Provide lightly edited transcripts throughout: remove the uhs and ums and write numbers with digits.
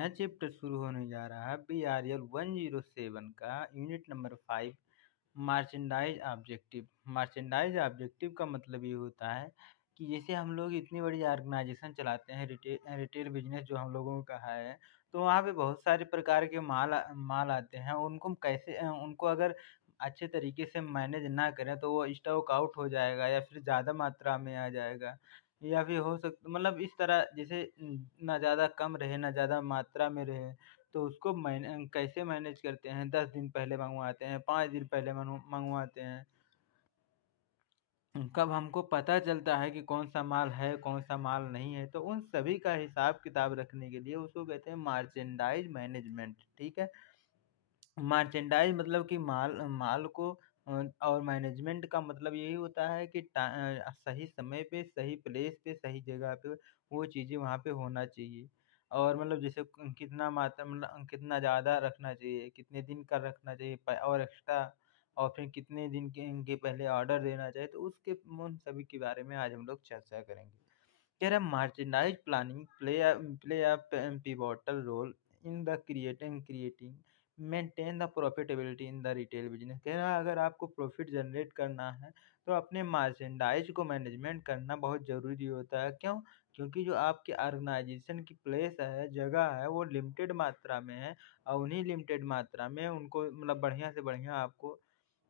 नया चैप्टर शुरू होने जा रहा है BRL 107 का यूनिट नंबर 5 मार्चेंडाइज ऑब्जेक्टिव। मार्चेंडाइज ऑब्जेक्टिव का मतलब ये होता है कि जैसे हम लोग इतनी बड़ी ऑर्गेनाइजेशन चलाते हैं, रिटेल बिजनेस जो हम लोगों का है, तो वहाँ पे बहुत सारे प्रकार के माल आते हैं। उनको कैसे उनको अगर अच्छे तरीके से मैनेज ना करें तो वो स्टॉक आउट हो जाएगा या फिर ज़्यादा मात्रा में आ जाएगा, या फिर हो सकता मतलब इस तरह जैसे ना ज़्यादा कम रहे ना ज़्यादा मात्रा में रहे। तो उसको कैसे मैनेज करते हैं, 10 दिन पहले मंगवाते हैं, 5 दिन पहले मंगवाते हैं। कब हमको पता चलता है कि कौन सा माल है कौन सा माल नहीं है, तो उन सभी का हिसाब किताब रखने के लिए उसको कहते हैं मार्चेंडाइज मैनेजमेंट। ठीक है। मर्चेंडाइज़ मतलब कि माल को और मैनेजमेंट का मतलब यही होता है कि सही समय पे, सही प्लेस पे, सही जगह पे वो चीज़ें वहाँ पे होना चाहिए। और मतलब जैसे कितना मात्रा मतलब कितना ज़्यादा रखना चाहिए, कितने दिन का रखना चाहिए और एक्स्ट्रा, और फिर कितने दिन के पहले ऑर्डर देना चाहिए, तो उसके उन सभी के बारे में आज हम लोग चर्चा करेंगे। कह रहा है merchandise planning play a pivotal role in the creating maintain the profitability in the retail business. कह रहा है अगर आपको प्रॉफिट जनरेट करना है तो अपने मर्चेंडाइज को मैनेजमेंट करना बहुत ज़रूरी होता है। क्यों? क्योंकि जो आपके ऑर्गेनाइजेशन की प्लेस है, जगह है, वो लिमिटेड मात्रा में है, और उन्हीं लिमिटेड मात्रा में उनको मतलब बढ़िया से बढ़िया आपको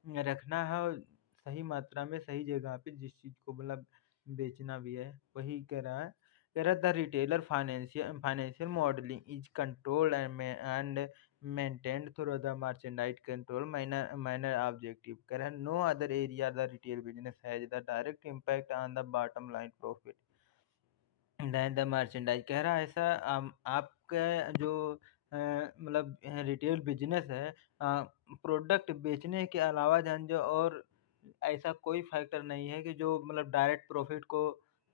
रखना है, और सही मात्रा में सही जगह पे जिस चीज़ को मतलब बेचना भी है, वही कह रहा the retailer financial modelling is controlled and maintained through the merchandise control minor objective. कह रहा है no other area the retail business has the direct impact on the bottom line profit then the merchandise. कह रहा है ऐसा आपका जो मतलब रिटेल बिजनेस है, प्रोडक्ट बेचने के अलावा जान जो और ऐसा कोई फैक्टर नहीं है कि जो मतलब डायरेक्ट प्रॉफिट को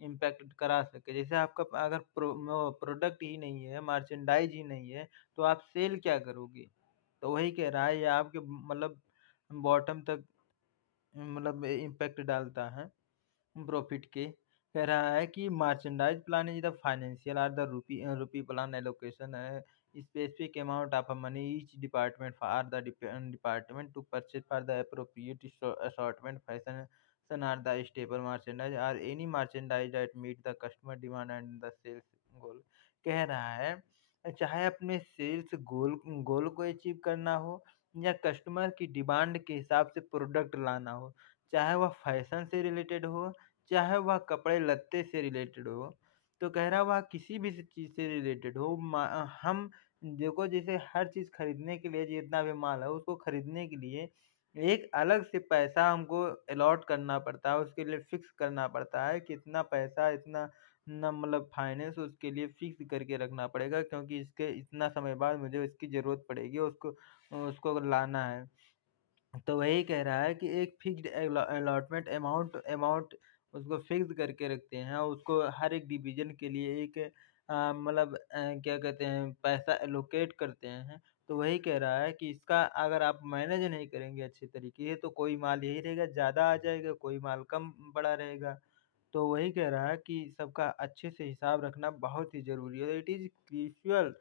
इम्पैक्ट करा सके। जैसे आपका अगर प्रोडक्ट ही नहीं है, मर्चेंडाइज ही नहीं है, तो आप सेल क्या करोगे? तो वही कह रहा है ये आपके मतलब बॉटम तक मतलब इम्पैक्ट डालता है प्रॉफिट के। कह रहा है कि merchandise plan is the financial और द रूपी प्लान एलोकेशन है specific amount of money each department for the department to purchase for the appropriate assortment fashion or the staple merchandise or any merchandise that meet the customer demand and the sales goal। कह रहा है चाहे अपने sales गोल को achieve करना हो या customer की डिमांड के हिसाब से प्रोडक्ट लाना हो, चाहे वह फैशन से रिलेटेड हो, चाहे वह कपड़े-लत्ते से रिलेटेड हो, तो कह रहा है वह किसी भी चीज़ से रिलेटेड हो, हम देखो जैसे हर चीज़ खरीदने के लिए जितना भी माल है उसको खरीदने के लिए एक अलग से पैसा हमको अलॉट करना पड़ता है, उसके लिए फिक्स करना पड़ता है कि इतना पैसा इतना न मतलब फाइनेंस उसके लिए फिक्स करके रखना पड़ेगा, क्योंकि इसके इतना समय बाद मुझे इसकी ज़रूरत पड़ेगी, उसको उसको लाना है। तो वही कह रहा है कि एक फ़िक्स्ड अलॉटमेंट अमाउंट अमाउंट उसको फ़िक्स करके रखते हैं, और उसको हर एक डिवीज़न के लिए एक मतलब क्या कहते हैं पैसा एलोकेट करते हैं। तो वही कह रहा है कि इसका अगर आप मैनेज नहीं करेंगे अच्छे तरीके से तो कोई माल यही रहेगा ज़्यादा आ जाएगा, कोई माल कम पड़ा रहेगा। तो वही कह रहा है कि सबका अच्छे से हिसाब रखना बहुत ही ज़रूरी है। It is crucial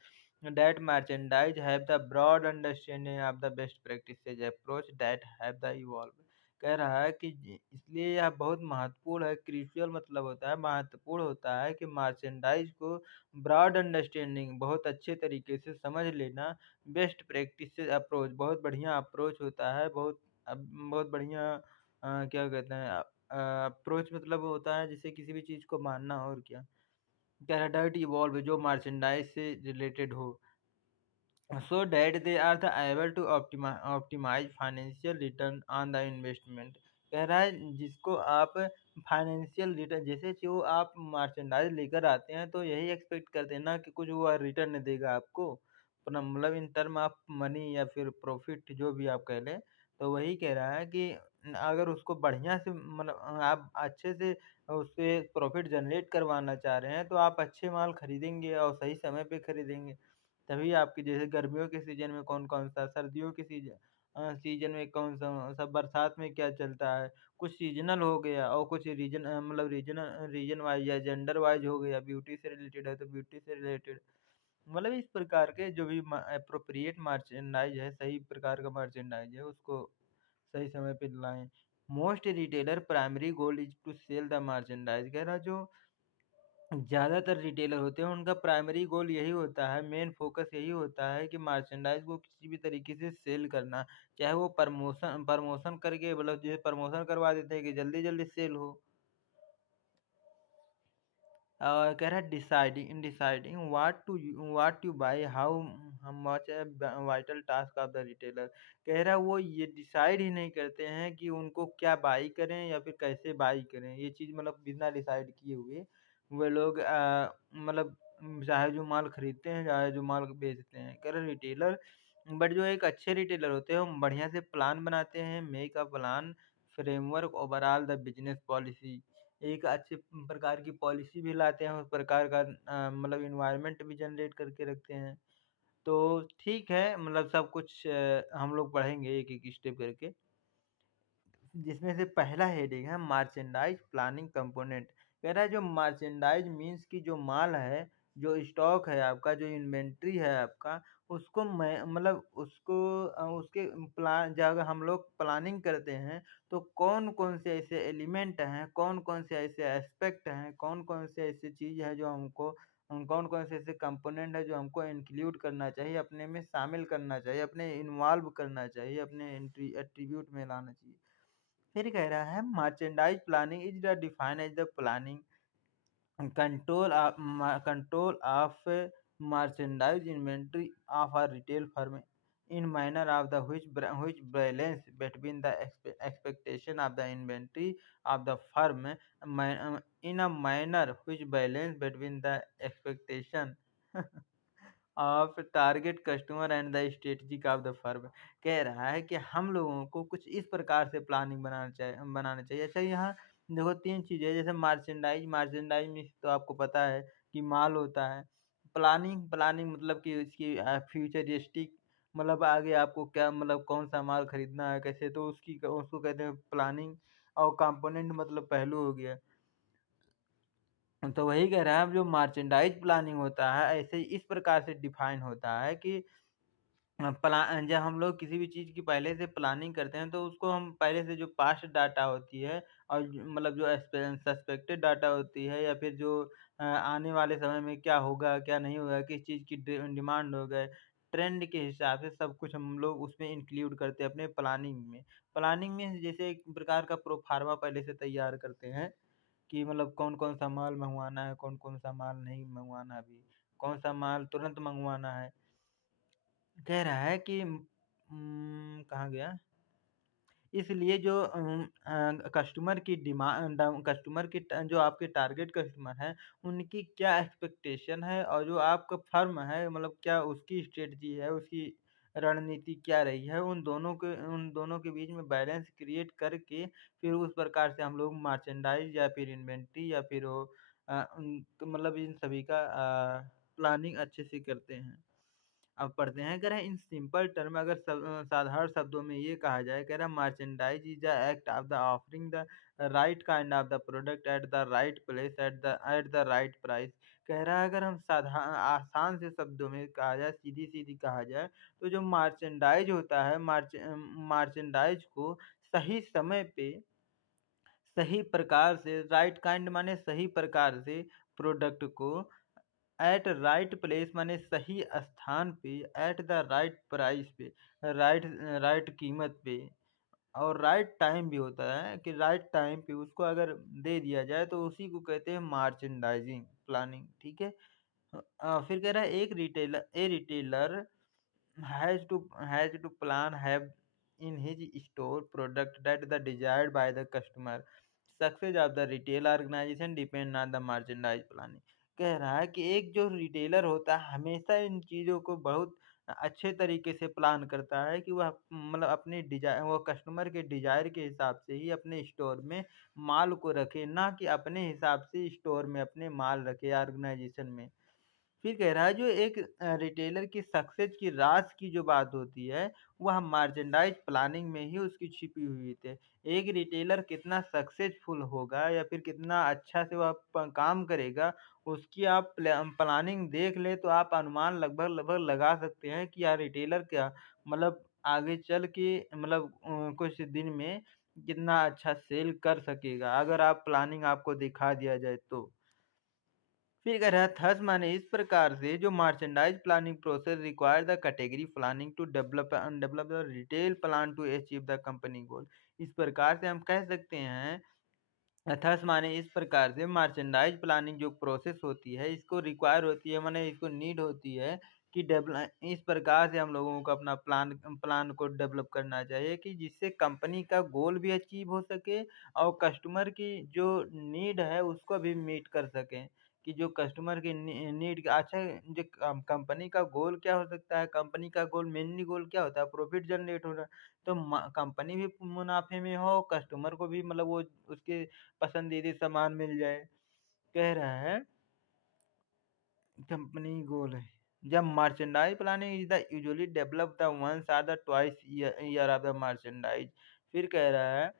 that merchandise have the broad understanding of the best practices approach that have the evolved। कह रहा है कि इसलिए यह बहुत महत्वपूर्ण है, क्रूशियल मतलब होता है महत्वपूर्ण होता है कि मर्चेंडाइज को ब्रॉड अंडरस्टैंडिंग बहुत अच्छे तरीके से समझ लेना, बेस्ट प्रैक्टिसेस अप्रोच बहुत बढ़िया अप्रोच होता है, बहुत बढ़िया क्या कहते हैं अप्रोच मतलब होता है जैसे किसी भी चीज़ को मानना और क्या। कह रहा है डाइट इवॉल्व जो मर्चेंडाइज से रिलेटेड हो, so that they are the able to optimize financial return on the investment। कह रहा है जिसको आप फाइनेंशियल रिटर्न, जैसे जो आप मर्चेंडाइज लेकर आते हैं तो यही एक्सपेक्ट करते हैं ना कि कुछ वो रिटर्न देगा आपको, अपना मतलब इन टर्म ऑफ मनी या फिर प्रॉफिट जो भी आप कह लें। तो वही कह रहा है कि अगर उसको बढ़िया से मतलब आप अच्छे से उससे प्रॉफिट जनरेट करवाना चाह रहे हैं तो आप अच्छे माल खरीदेंगे और सही समय पे खरीदेंगे, तभी आपकी जैसे गर्मियों के सीज़न में कौन-कौन सा, सर्दियों के सीज़न में कौन-सा, सब बरसात में क्या चलता है, कुछ सीज़नल हो गया और कुछ मतलब रीजन वाइज़ या जेंडर वाइज़ हो गया, ब्यूटी से रिलेटेड है तो ब्यूटी से रिलेटेड। मतलब इस प्रकार के जो भी एप्रोप्रिएट मर्चेंडाइज है, सही प्रकार का मर्चेंडाइज है, उसको सही समय पे लाएं। Most retailer primary goal is to sell the merchandise. कह रहा जो ज़्यादातर रिटेलर होते हैं उनका प्राइमरी गोल यही होता है, मेन फोकस यही होता है कि मर्चेंडाइज को किसी भी तरीके से सेल करना, चाहे वो प्रमोशन प्रमोशन करके, मतलब जैसे प्रमोशन करवा देते हैं कि जल्दी जल्दी सेल हो। और कह रहा है deciding deciding what to buy, how much a vital task of the retailer. कह रहा है वो ये डिसाइड ही नहीं करते हैं कि उनको क्या बाई करें या फिर कैसे बाई करें, ये चीज़ मतलब बिना डिसाइड किए हुए वे लोग मतलब चाहे जो माल खरीदते हैं चाहे जो माल बेचते हैं। कह रहे रिटेलर, बट जो एक अच्छे रिटेलर होते हैं वो बढ़िया से प्लान बनाते हैं, make a plan framework overall the business policy. एक अच्छे प्रकार की पॉलिसी भी लाते हैं, उस प्रकार का मतलब इन्वायरमेंट भी जनरेट करके रखते हैं। तो ठीक है, मतलब सब कुछ हम लोग पढ़ेंगे एक एक स्टेप करके, जिसमें से पहला हेडिंग है मार्चेंडाइज प्लानिंग कंपोनेंट। कह रहा है जो मार्चेंडाइज मीन्स की जो माल है, जो स्टॉक है आपका, जो इन्वेंट्री है आपका, उसको मैं मतलब उसको उसके प्लान जब हम लोग प्लानिंग करते हैं तो कौन कौन से ऐसे एलिमेंट हैं, कौन कौन से ऐसे एस्पेक्ट हैं, कौन कौन से ऐसी चीज़ है जो हमको कौन कौन से ऐसे कंपोनेंट है जो हमको इंक्लूड करना चाहिए, अपने में शामिल करना चाहिए, अपने इन्वॉल्व करना चाहिए, अपने एट्रीब्यूट में लाना चाहिए। फिर कह रहा है merchandise planning is the define as the planning control of merchandise inventory of a retail firm in manner of the which balance between the expectation of the inventory of the firm in a manner which balance between the expectation of target customer and the strategic of the firm. कह रहा है कि हम लोगों को कुछ इस प्रकार से प्लानिंग बनाना चाहिए। अच्छा यहाँ देखो तीन चीज़ें, जैसे मार्चेंडाइज, मार्चेंडाइज में तो आपको पता है कि माल होता है। प्लानिंग, प्लानिंग मतलब कि इसकी फ्यूचरिस्टिक, मतलब आगे आपको क्या, मतलब कौन सा माल खरीदना है कैसे, तो उसकी उसको कहते हैं प्लानिंग। और कंपोनेंट मतलब पहलू हो गया। तो वही कह रहा है, अब जो मर्चेंडाइज प्लानिंग होता है ऐसे इस प्रकार से डिफाइन होता है कि जब हम लोग किसी भी चीज़ की पहले से प्लानिंग करते हैं तो उसको हम पहले से जो पास्ट डाटा होती है और मतलब जो सस्पेक्टेड डाटा होती है, या फिर जो आने वाले समय में क्या होगा क्या नहीं होगा, किस चीज़ की डिमांड हो गए, ट्रेंड के हिसाब से सब कुछ हम लोग उसमें इंक्लूड करते हैं अपने प्लानिंग में। प्लानिंग में जैसे एक प्रकार का प्रोफार्मा पहले से तैयार करते हैं कि मतलब कौन कौन सा माल मंगवाना है, कौन कौन सा माल नहीं मंगवाना, अभी कौन सा माल तुरंत मंगवाना है। कह रहा है कि कहाँ गया, इसलिए जो कस्टमर की डिमांड, कस्टमर की जो आपके टारगेट कस्टमर हैं उनकी क्या एक्सपेक्टेशन है और जो आपका फर्म है मतलब क्या उसकी स्ट्रेटजी है, उसकी रणनीति क्या रही है, उन दोनों के बीच में बैलेंस क्रिएट करके फिर उस प्रकार से हम लोग मर्चेंडाइज या फिर इन्वेंट्री या फिर वो तो मतलब इन सभी का प्लानिंग अच्छे से करते हैं। अब पढ़ते हैं, कह रहा है इन सिंपल टर्म, अगर साधारण शब्दों में ये कहा जाए, कह रहा है merchandise is the act of the offering the right kind of the product at the right place at the right price. कह रहा है अगर हम साधारण आसान से शब्दों में कहा जाए, सीधी सीधी कहा जाए, तो जो मर्चेंडाइज होता है, मर्चेंडाइज को सही समय पे सही प्रकार से, राइट काइंड माने सही प्रकार से, प्रोडक्ट को एट राइट प्लेस माने सही स्थान पे, एट द राइट प्राइस पे, राइट राइट कीमत पे, और राइट टाइम भी होता है कि राइट टाइम पे उसको अगर दे दिया जाए तो उसी को कहते हैं मार्चेंडाइजिंग प्लानिंग। ठीक है। फिर कह रहा है एक retailer, A retailer has to plan have in his store product that the desired by the customer. Success of the retail organization depend on the merchandise planning। कह रहा है कि एक जो रिटेलर होता है हमेशा इन चीज़ों को बहुत अच्छे तरीके से प्लान करता है कि वह मतलब अपने डिजायर, वो कस्टमर के डिजायर के हिसाब से ही अपने स्टोर में माल को रखे, ना कि अपने हिसाब से स्टोर में अपने माल रखे ऑर्गेनाइजेशन में। फिर कह रहा है जो एक रिटेलर की सक्सेस की राज की जो बात होती है वह मर्चेंडाइज प्लानिंग में ही उसकी छिपी हुई थी। एक रिटेलर कितना सक्सेसफुल होगा या फिर कितना अच्छा से वह काम करेगा, उसकी आप प्लानिंग देख ले तो आप अनुमान लगभग लगभग लगा सकते हैं कि यार रिटेलर क्या मतलब आगे चल के मतलब कुछ दिन में कितना अच्छा सेल कर सकेगा, अगर आप प्लानिंग आपको दिखा दिया जाए तो। फिर कह रहा है थर्स माने इस प्रकार से जो merchandise planning process require the category planning to develop the retail plan to achieve the company goal. इस प्रकार से हम कह सकते हैं, अथर्स माने इस प्रकार से मर्चेंडाइज प्लानिंग जो प्रोसेस होती है इसको रिक्वायर होती है, माने इसको नीड होती है कि डेवलप इस प्रकार से हम लोगों को अपना प्लान प्लान को डेवलप करना चाहिए कि जिससे कंपनी का गोल भी अचीव हो सके और कस्टमर की जो नीड है उसको भी मीट कर सकें। कि जो कस्टमर की नीड अच्छा, जो कंपनी का गोल क्या हो सकता है, कंपनी का गोल मेनली गोल क्या होता है, प्रॉफिट जनरेट होना। तो कंपनी भी मुनाफे में हो, कस्टमर को भी मतलब वो उसके पसंदीदा सामान मिल जाए। कह रहा है कंपनी गोल है जब merchandise planning is the usually develop the once or the twice year of the merchandise. फिर कह रहा है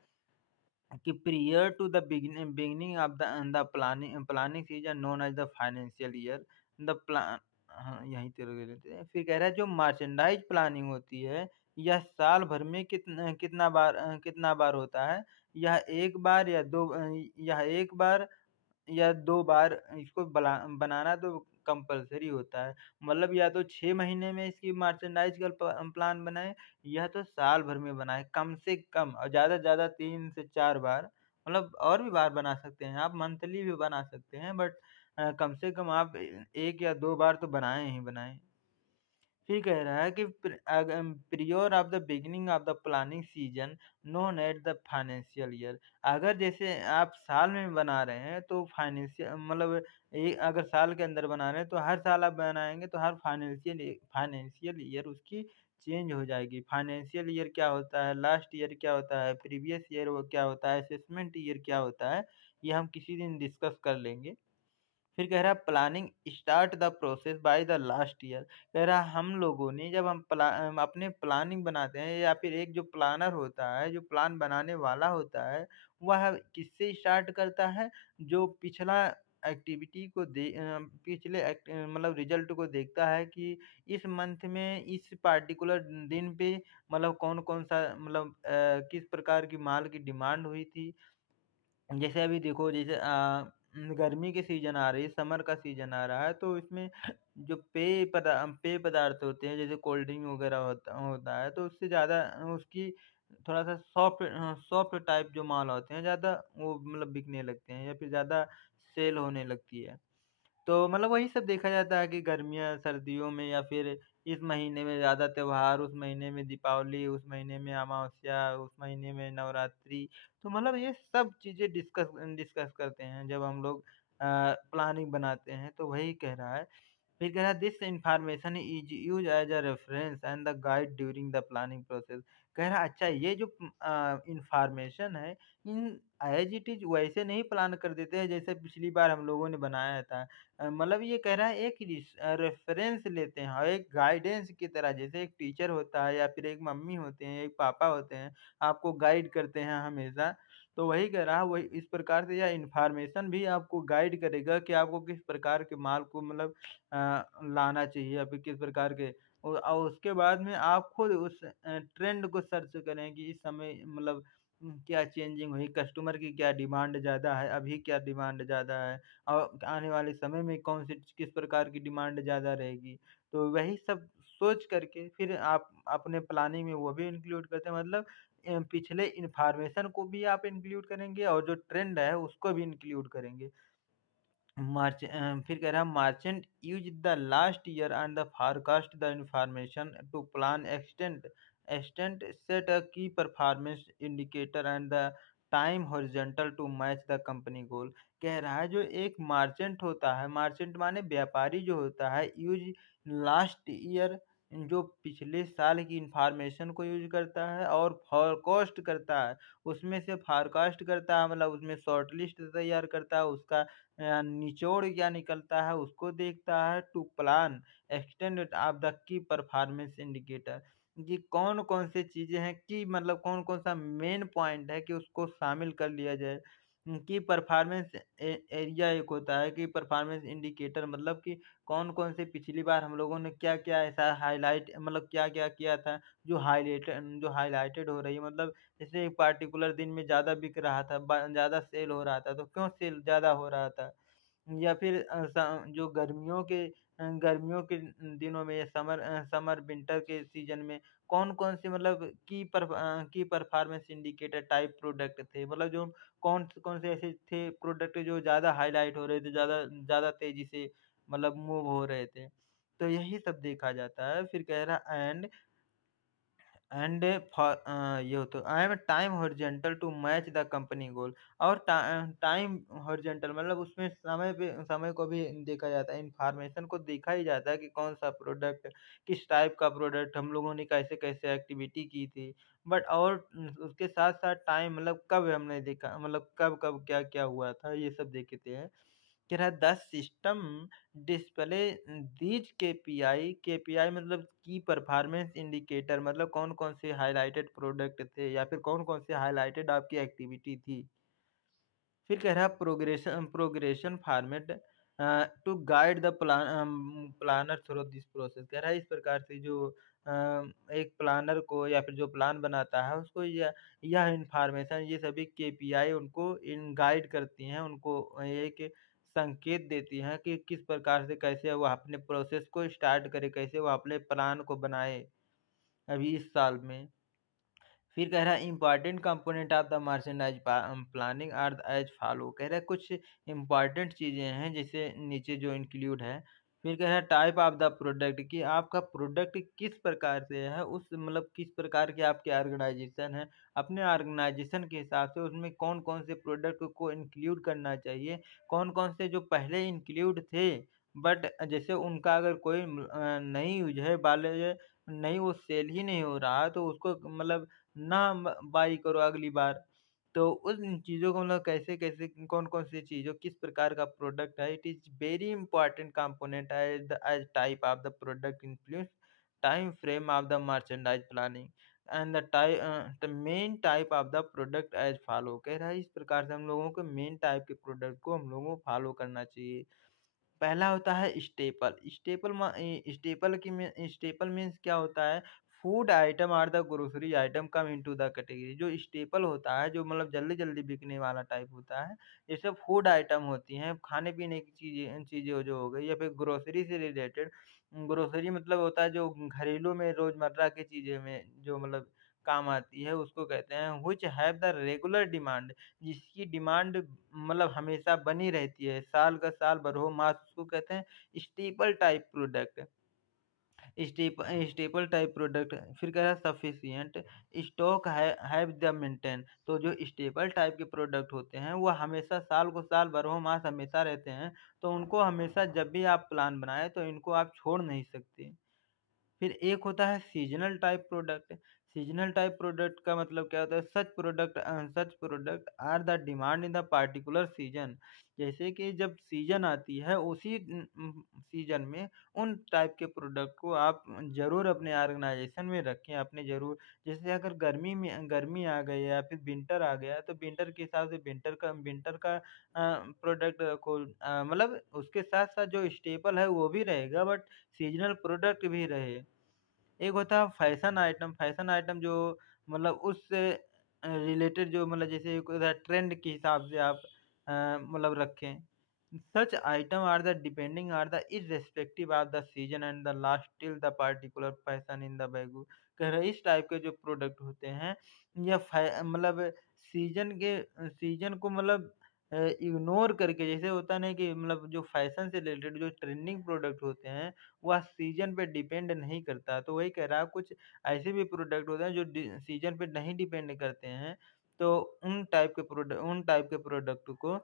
कि prior to the beginning of the planning season known as the financial year the plan। हाँ यहीं पे रुक लेते हैं। फिर कह रहा है जो मर्चेंडाइज प्लानिंग होती है यह साल भर में कितना बार होता है। यह एक बार या दो यह एक बार या 2 बार इसको बनाना तो कंपल्सरी होता है। मतलब या तो 6 महीने में इसकी मर्चेंडाइज़ का प्लान बनाएँ या तो साल भर में बनाएँ कम से कम, और ज़्यादा से ज़्यादा 3 से 4 बार, मतलब और भी बार बना सकते हैं आप, मंथली भी बना सकते हैं, बट कम से कम आप 1 या 2 बार तो बनाएँ ही बनाएँ। फिर कह रहा है कि prior of the beginning of the planning season known at the financial year। अगर जैसे आप साल में बना रहे हैं तो फाइनेंशियल मतलब अगर साल के अंदर बना रहे हैं तो हर साल आप बनाएंगे तो हर फाइनेंशियल ईयर उसकी चेंज हो जाएगी। फाइनेंशियल ईयर क्या होता है, लास्ट ईयर क्या होता है, प्रीवियस ईयर वो क्या होता है, असेसमेंट ईयर क्या होता है, ये हम किसी दिन डिस्कस कर लेंगे। फिर कह रहा है planning start the process by the last year. कह रहा है हम लोगों ने जब हम अपने प्लानिंग बनाते हैं या फिर एक जो प्लानर होता है, जो प्लान बनाने वाला होता है, वह किससे स्टार्ट करता है, जो पिछला एक्टिविटी को पिछले मतलब रिजल्ट को देखता है कि इस मंथ में इस पार्टिकुलर दिन पे मतलब कौन कौन सा मतलब किस प्रकार की माल की डिमांड हुई थी। जैसे अभी देखो जैसे गर्मी के सीजन आ रही है, समर का सीजन आ रहा है, तो इसमें जो पेय पदार्थ होते हैं जैसे कोल्ड ड्रिंक वगैरह होता होता है, तो उससे ज़्यादा उसकी थोड़ा सा सॉफ्ट टाइप जो माल होते हैं ज़्यादा वो मतलब बिकने लगते हैं या फिर ज़्यादा सेल होने लगती है। तो मतलब वही सब देखा जाता है कि गर्मियाँ, सर्दियों में या फिर इस महीने में ज़्यादा त्योहार, उस महीने में दीपावली, उस महीने में अमावस्या, उस महीने में नवरात्रि। तो मतलब ये सब चीज़ें डिस्कस करते हैं जब हम लोग प्लानिंग बनाते हैं, तो वही कह रहा है। फिर कह रहा है this information is use as a reference and the guide during the planning process. कह रहा है अच्छा ये जो इंफॉर्मेशन है, इन एज इट इज वैसे नहीं प्लान कर देते हैं जैसे पिछली बार हम लोगों ने बनाया था। मतलब ये कह रहा है एक रेफरेंस लेते हैं और एक गाइडेंस की तरह, जैसे एक टीचर होता है या फिर एक मम्मी होते हैं, एक पापा होते हैं, आपको गाइड करते हैं हमेशा। तो वही कह रहा है वही इस प्रकार से यह इन्फॉर्मेशन भी आपको गाइड करेगा कि आपको किस प्रकार के माल को मतलब लाना चाहिए या फिर किस प्रकार के। और उसके बाद में आप खुद उस ट्रेंड को सर्च करें कि इस समय मतलब क्या चेंजिंग हुई, कस्टमर की क्या डिमांड ज़्यादा है, अभी क्या डिमांड ज़्यादा है और आने वाले समय में कौन सी किस प्रकार की डिमांड ज़्यादा रहेगी। तो वही सब सोच करके फिर आप अपने प्लानिंग में वो भी इंक्लूड करते हैं, मतलब पिछले इन्फॉर्मेशन को भी आप इंक्लूड करेंगे और जो ट्रेंड है उसको भी इंक्लूड करेंगे। फिर कह रहा है merchant use the last year and the forecast the information to plan extent set a key performance indicator and the time horizontal to match the company goal. कह रहा है जो एक मार्चेंट होता है, मार्चेंट माने व्यापारी जो होता है, यूज लास्ट ईयर जो पिछले साल की इंफॉर्मेशन को यूज करता है और फोरकास्ट करता है, उसमें से फोरकास्ट करता है मतलब उसमें शॉर्ट लिस्ट तैयार करता है, उसका निचोड़ क्या निकलता है उसको देखता है, to plan extend of the key performance indicator. कि कौन कौन से चीजें हैं कि मतलब कौन कौन सा मेन पॉइंट है कि उसको शामिल कर लिया जाए। की परफॉर्मेंस एरिया एक होता है कि परफॉर्मेंस इंडिकेटर, मतलब कि कौन कौन से पिछली बार हम लोगों ने क्या क्या ऐसा हाईलाइट, मतलब क्या क्या किया था जो हाईलाइटेड हो रही है, मतलब जैसे एक पार्टिकुलर दिन में ज़्यादा बिक रहा था, ज़्यादा सेल हो रहा था, तो क्यों सेल ज़्यादा हो रहा था। या फिर जो गर्मियों के दिनों में, या समर विंटर के सीजन में कौन कौन से, मतलब की परफॉर्मेंस इंडिकेटर टाइप प्रोडक्ट थे, मतलब जो कौन कौन से ऐसे थे प्रोडक्ट जो ज़्यादा हाईलाइट हो रहे थे, ज़्यादा ज़्यादा तेजी से मतलब मूव हो रहे थे। तो यही सब देखा जाता है। फिर कह रहा एंड फॉर ये होता I am time horizontal to match the company goal. और टाइम हॉरिजॉन्टल मतलब उसमें समय को भी देखा जाता है, इंफॉर्मेशन को देखा ही जाता है कि कौन सा प्रोडक्ट, किस टाइप का प्रोडक्ट, हम लोगों ने कैसे कैसे एक्टिविटी की थी। बट और उसके साथ साथ टाइम, मतलब कब हमने देखा, मतलब कब कब क्या क्या हुआ था, ये सब देखते हैं। कह रहा है 10 सिस्टम डिस्प्ले दीज केपीआई मतलब की परफॉर्मेंस इंडिकेटर, मतलब कौन कौन से हाइलाइटेड प्रोडक्ट थे या फिर कौन कौन से हाइलाइटेड आपकी एक्टिविटी थी। फिर कह रहा है progression format to guide the planner through this process. कह रहा है इस प्रकार से जो एक प्लानर को या फिर जो प्लान बनाता है उसको यह इंफॉर्मेशन, ये सभी केपीआई उनको इन गाइड करती हैं, उनको एक संकेत देती हैं कि किस प्रकार से कैसे वो अपने प्रोसेस को स्टार्ट करे, कैसे वो अपने प्लान को बनाए अभी इस साल में। फिर कह रहा है important component of the merchandise planning are as follow. कह रहा है कुछ इम्पॉर्टेंट चीज़ें हैं जैसे नीचे जो इंक्लूड है। फिर कह रहा है टाइप ऑफ द प्रोडक्ट, कि आपका प्रोडक्ट किस प्रकार से है, उस मतलब किस प्रकार के आपके ऑर्गेनाइजेशन है, अपने ऑर्गेनाइजेशन के हिसाब से उसमें कौन कौन से प्रोडक्ट को इंक्लूड करना चाहिए, कौन कौन से जो पहले इंक्लूड थे बट जैसे उनका अगर कोई नहीं यूज है वाले, नहीं वो सेल ही नहीं हो रहा, तो उसको मतलब ना बाई करो अगली बार। तो उन चीज़ों को मतलब कैसे-कैसे कौन-कौन सी चीज़ों किस प्रकार का प्रोडक्ट है, it is very important component as type of the product influence time frame of the merchandise planning and the main type of the product as follow. कह रहा है इस प्रकार से हम लोगों को मेन टाइप के प्रोडक्ट को हम लोगों को फॉलो करना चाहिए। पहला होता है स्टेपल। स्टेपल मीन्स क्या होता है? फूड आइटम और the grocery item come into the category. जो स्टेपल होता है, जो मतलब जल्दी-जल्दी बिकने वाला टाइप होता है, ये सब फूड आइटम होती हैं, खाने-पीने की चीज़ें चीज़ें जो हो गई, या फिर ग्रोसरी से रिलेटेड। ग्रोसरी मतलब होता है जो घरेलू में रोज़मर्रा की चीज़ें में जो मतलब काम आती है, उसको कहते हैं which have the regular demand, जिसकी डिमांड मतलब हमेशा बनी रहती है, साल का साल बरहो मास, उसको कहते हैं staple type product. Step staple type product. फिर कह रहा है sufficient stock have the maintain. तो जो स्टेपल टाइप के प्रोडक्ट होते हैं वो हमेशा साल को साल बरहो मास हमेशा रहते हैं, तो उनको हमेशा जब भी आप प्लान बनाएँ तो इनको आप छोड़ नहीं सकते। फिर एक होता है seasonal type product. Seasonal type product का मतलब क्या होता है? Such product are the demand in the particular season. जैसे कि जब सीज़न आती है उसी सीज़न में उन टाइप के प्रोडक्ट को आप ज़रूर अपने ऑर्गेनाइज़ेशन में रखें, अपने ज़रूर। जैसे अगर गर्मी आ गई या फिर विंटर आ गया, तो विंटर के हिसाब से विंटर का प्रोडक्ट को मतलब उसके साथ-साथ जो स्टेपल है वो भी रहेगा, बट सीज़नल प्रोडक्ट भी रहे। एक होता है फैशन आइटम जो मतलब उससे रिलेटेड, जो मतलब जैसे एक होता है ट्रेंड के हिसाब से आप मतलब रखें। Such item are the depending are the irrespective of the season and the last till the particular fashion in the vogue. कह रहे इस टाइप के जो प्रोडक्ट होते हैं, या मतलब सीजन को मतलब इग्नोर करके, जैसे होता नहीं कि मतलब जो फैशन से रिलेटेड जो ट्रेंडिंग प्रोडक्ट होते हैं वह सीज़न पे डिपेंड नहीं करता। तो वही कह रहा है कुछ ऐसे भी प्रोडक्ट होते हैं जो सीज़न पे नहीं डिपेंड करते हैं। तो उन टाइप के प्रोडक्ट को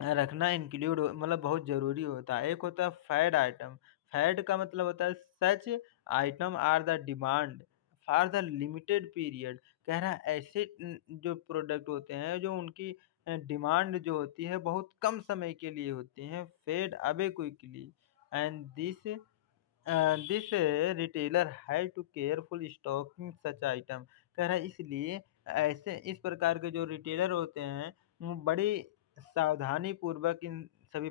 रखना इंक्लूड मतलब बहुत ज़रूरी होता है। एक होता है फैड आइटम। फैड का मतलब होता है such item are the demand for the limited period. कह रहा है ऐसे जो प्रोडक्ट होते हैं जो उनकी डिमांड जो होती है बहुत कम समय के लिए होती हैं, fade away quickly and this retailer have to careful stocking such item. कह रहा है इसलिए ऐसे इस प्रकार के जो रिटेलर होते हैं बड़ी सावधानी पूर्वक इन सभी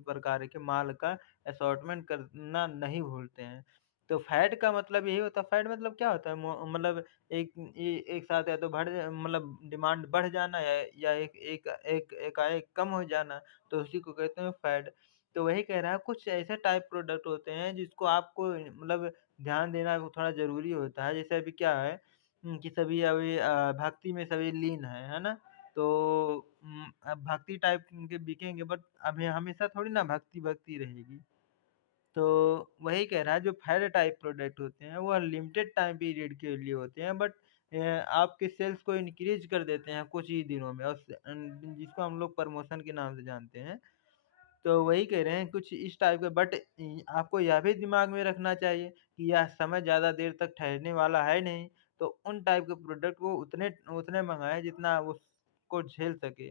प्रकार के माल का असॉर्टमेंट करना नहीं भूलते हैं। तो फैट का मतलब यही होता है, फैट मतलब क्या होता है? मतलब एक साथ या तो मतलब डिमांड बढ़ जाना या एकाएक कम हो जाना, तो उसी को कहते हैं फैट। तो वही कह रहा है, कुछ ऐसे टाइप प्रोडक्ट होते हैं जिसको आपको मतलब ध्यान देना थोड़ा ज़रूरी होता है। जैसे अभी क्या है कि सभी अभी भक्ति में सभी लीन है ना? तो अब भक्ति टाइप के बिकेंगे, बट अभी हमेशा थोड़ी ना भक्ति भक्ति रहेगी। तो वही कह रहा है, जो फेड टाइप प्रोडक्ट होते हैं वो लिमिटेड टाइम पीरियड के लिए होते हैं, बट आपके सेल्स को इंक्रीज कर देते हैं कुछ ही दिनों में, और जिसको हम लोग प्रमोशन के नाम से जानते हैं। तो वही कह रहे हैं कुछ इस टाइप का, बट आपको यह भी दिमाग में रखना चाहिए कि यह समय ज़्यादा देर तक ठहरने वाला है नहीं। तो उन टाइप के प्रोडक्ट को उतने उतने मंगाएं जितना उसको झेल सके।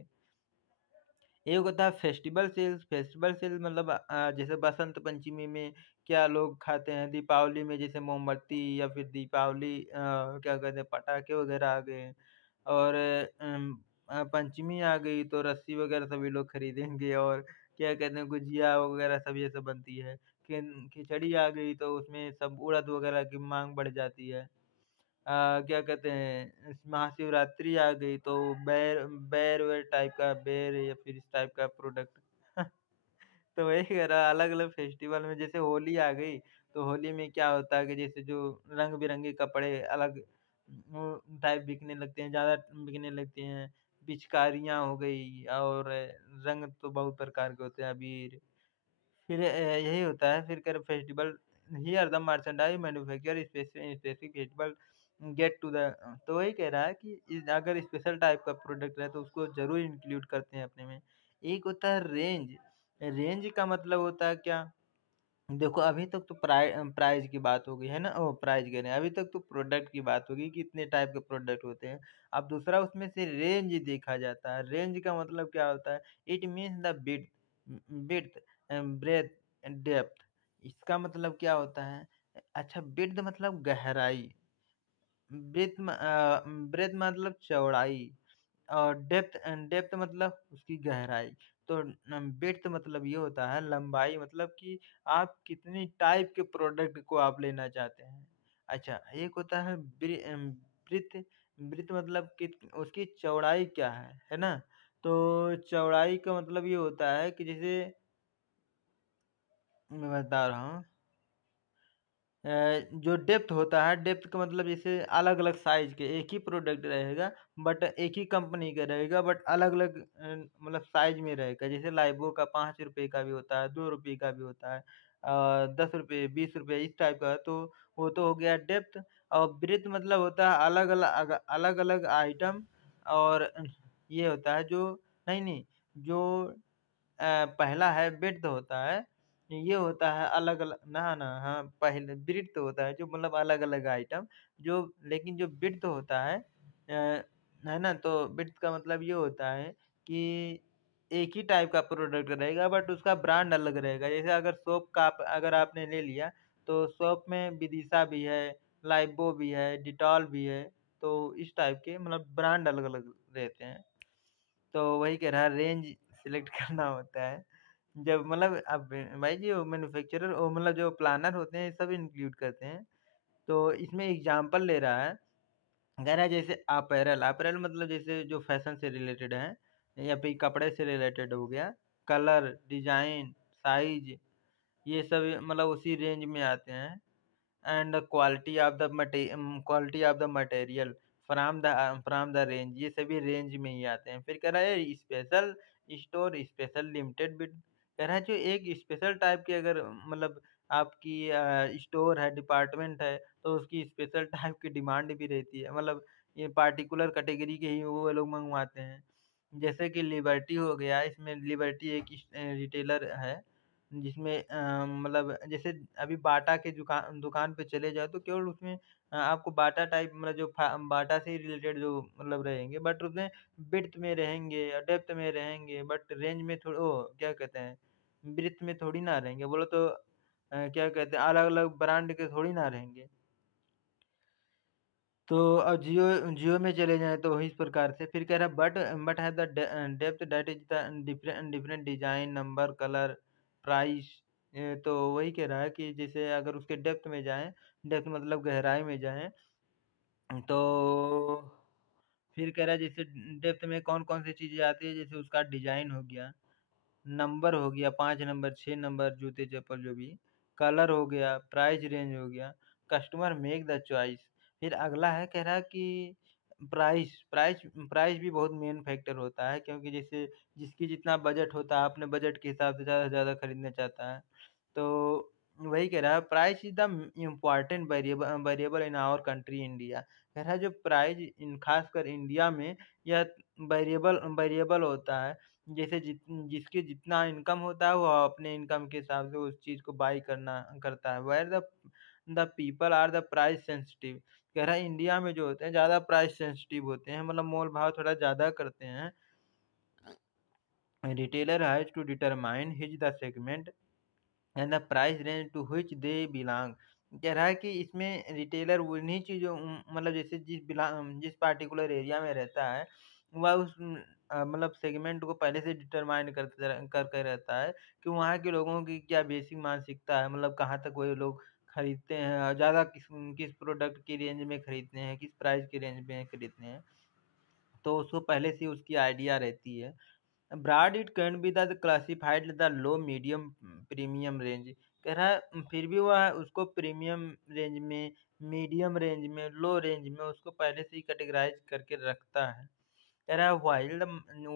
एक होता है फेस्टिवल सेल्स। फेस्टिवल सेल्स मतलब जैसे बसंत पंचमी में क्या लोग खाते हैं, दीपावली में जैसे मोमबत्ती, या फिर दीपावली क्या कहते हैं पटाखे वगैरह आ गए, और पंचमी आ गई तो रस्सी वगैरह सभी लोग खरीदेंगे, और क्या कहते हैं गुजिया वगैरह सब ये सब बनती है। खिचड़ी आ गई तो उसमें सब उड़द वगैरह की मांग बढ़ जाती है। क्या कहते हैं महाशिवरात्रि आ गई तो बैर वैर टाइप का, बैर या फिर इस टाइप का प्रोडक्ट। तो वही कह रहा, अलग अलग फेस्टिवल में जैसे होली आ गई, तो होली में क्या होता है कि जैसे जो रंग बिरंगे कपड़े अलग टाइप बिकने लगते हैं, ज्यादा बिकने लगते हैं। पिचकारियां हो गई, और रंग तो बहुत प्रकार के होते हैं, अबीर। फिर यही होता है, फिर कर festival here the merchandise manufacture specific festival get to the. तो वही कह रहा है कि अगर स्पेशल टाइप का प्रोडक्ट है तो उसको जरूर इंक्लूड करते हैं अपने में। एक होता है रेंज। रेंज का मतलब होता है क्या? देखो अभी तक तो प्राइस की बात हो गई है ना, ओ प्राइस कह रहे हैं, अभी तक तो प्रोडक्ट की बात होगी कि कितने टाइप के प्रोडक्ट होते हैं। अब दूसरा उसमें से रेंज देखा जाता है। रेंज का मतलब क्या होता है? It means the width breadth and depth. इसका मतलब क्या होता है? अच्छा, विड्थ मतलब गहराई, ब्रेथ मतलब चौड़ाई, और डेप्थ डेप्थ मतलब उसकी गहराई। तो विड्थ मतलब ये होता है लंबाई, मतलब कि आप कितनी टाइप के प्रोडक्ट को आप लेना चाहते हैं। अच्छा, एक होता है ब्रीथ। ब्रीथ मतलब कि उसकी चौड़ाई क्या है ना? तो चौड़ाई का मतलब ये होता है कि जैसे मैं बता रहा हूँ, जो डेप्थ होता है, डेप्थ का मतलब जैसे अलग अलग साइज के एक ही प्रोडक्ट रहेगा, बट एक ही कंपनी का रहेगा, बट अलग अलग मतलब साइज में रहेगा। जैसे लाइबो का 5 रुपए का भी होता है, 2 रुपए का भी होता है, 10 रुपए, 20 रुपए, इस टाइप का। तो वो तो हो गया डेप्थ। और ब्रेथ मतलब होता है अलग अलग आइटम। और ये होता है जो, नहीं नहीं, जो पहला है ब्रेथ होता है, ये होता है अलग अलग ना ना, हाँ पहले ब्रीथ होता है जो मतलब अलग अलग आइटम, जो लेकिन जो ब्रीथ होता है ना, तो ब्रीथ का मतलब ये होता है कि एक ही टाइप का प्रोडक्ट रहेगा, बट उसका ब्रांड अलग रहेगा। जैसे अगर सोप का अगर आपने ले लिया, तो सोप में विदिशा भी है, लाइबो भी है, डिटॉल भी है। तो इस टाइप के मतलब ब्रांड अलग अलग रहते हैं। तो वही कह रहा, रेंज सिलेक्ट करना होता है जब मतलब अब भाई जी, मैन्युफैक्चरर और मतलब जो प्लानर होते हैं ये सब इंक्लूड करते हैं। तो इसमें एग्जांपल ले रहा है, कह रहा है जैसे अपैरल। अपैरल मतलब जैसे जो फैशन से रिलेटेड है, या फिर कपड़े से रिलेटेड हो गया। कलर, डिजाइन, साइज, ये सब मतलब उसी रेंज में आते हैं। And quality of the material from the range, ये सभी रेंज में ही आते हैं। फिर कह रहा है special store, special limited bit. कह रहा है जो एक स्पेशल टाइप की अगर मतलब आपकी स्टोर है, डिपार्टमेंट है, तो उसकी स्पेशल टाइप की डिमांड भी रहती है। मतलब ये पार्टिकुलर कैटेगरी के ही वो लोग मंगवाते हैं। जैसे कि लिबर्टी हो गया, इसमें लिबर्टी एक रिटेलर है जिसमें मतलब जैसे अभी बाटा के दुकान दुकान पे चले जाओ तो केवल उसमें आपको बाटा टाइप मतलब जो बाटा से रिलेटेड जो मतलब रहेंगे, बट उसमें विड्थ में रहेंगे, डेप्थ में रहेंगे, बट रेंज में थोड़ा ओ क्या कहते हैं ब्रीथ में थोड़ी ना रहेंगे। बोलो तो क्या कहते हैं अलग अलग ब्रांड के थोड़ी ना रहेंगे। तो अब जियो जियो में चले जाएँ तो वही इस प्रकार से फिर कह रहा है but have the depth that is the different different design, number, colour, price. तो वही कह रहा है कि जैसे अगर उसके डेप्थ में जाएँ, डेप्थ मतलब गहराई में जाएँ, तो फिर कह रहा है जैसे डेप्थ में कौन-कौन सी चीज़ें आती है, जैसे उसका डिज़ाइन हो गया, नंबर हो गया, 5 नंबर, 6 नंबर, जूते-चप्पल जो भी, कलर हो गया, प्राइस रेंज हो गया, कस्टमर मेक द चॉइस। फिर अगला है कह रहा है कि प्राइस प्राइस प्राइस भी बहुत मेन फैक्टर होता है, क्योंकि जैसे जिसकी जितना बजट होता है, अपने बजट के हिसाब से ज़्यादा से ज़्यादा खरीदना चाहता है। तो वही कह रहा है price is the important variable in our country India. कह रहा है जो प्राइस इन ख़ासकर इंडिया में यह वेरिएबल वेरिएबल होता है। जैसे जिसके जितना इनकम होता है वो अपने इनकम के हिसाब से उस चीज़ को बाय करता है। Where the people are the price sensitive. कह रहा है इंडिया में जो होते हैं ज़्यादा प्राइस सेंसिटिव होते हैं, मतलब मोल भाव थोड़ा ज़्यादा करते हैं। Retailer has to determine his the segment and the price range to which they belong. कह रहा है कि इसमें रिटेलर उन्हीं चीज़ों मतलब जैसे जिस पार्टिकुलर एरिया में रहता है, वह उस मतलब सेगमेंट को पहले से डिटरमाइन करके रहता है कि वहाँ के लोगों की क्या बेसिक मानसिकता है, मतलब कहाँ तक वो लोग खरीदते हैं और ज़्यादा किस किस प्रोडक्ट की रेंज में खरीदते हैं, किस प्राइस की रेंज में खरीदते हैं। तो उसको पहले से उसकी आइडिया रहती है। Broad it can be the classified the low medium premium range. कह रहा है फिर भी वह उसको प्रीमियम रेंज में, मीडियम रेंज में, लो रेंज में उसको पहले से ही कैटेगराइज करके रखता है। कह रहा है